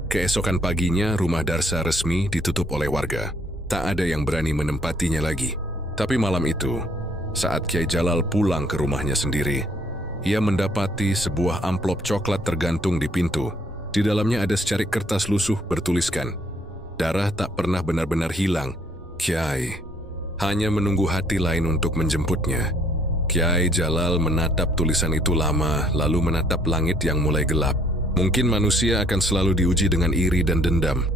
Keesokan paginya, rumah Darsa resmi ditutup oleh warga. Tak ada yang berani menempatinya lagi. Tapi malam itu, saat Kiai Jalal pulang ke rumahnya sendiri, ia mendapati sebuah amplop coklat tergantung di pintu. Di dalamnya ada secarik kertas lusuh bertuliskan, "Darah tak pernah benar-benar hilang. Kiai hanya menunggu hati lain untuk menjemputnya." Kiai Jalal menatap tulisan itu lama, lalu menatap langit yang mulai gelap. "Mungkin manusia akan selalu diuji dengan iri dan dendam,"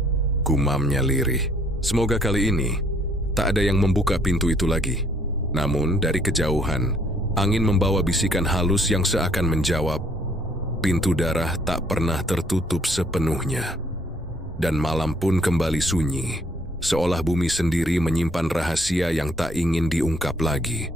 gumamnya lirih. Semoga kali ini tak ada yang membuka pintu itu lagi. Namun dari kejauhan, angin membawa bisikan halus yang seakan menjawab, pintu darah tak pernah tertutup sepenuhnya. Dan malam pun kembali sunyi, seolah bumi sendiri menyimpan rahasia yang tak ingin diungkap lagi.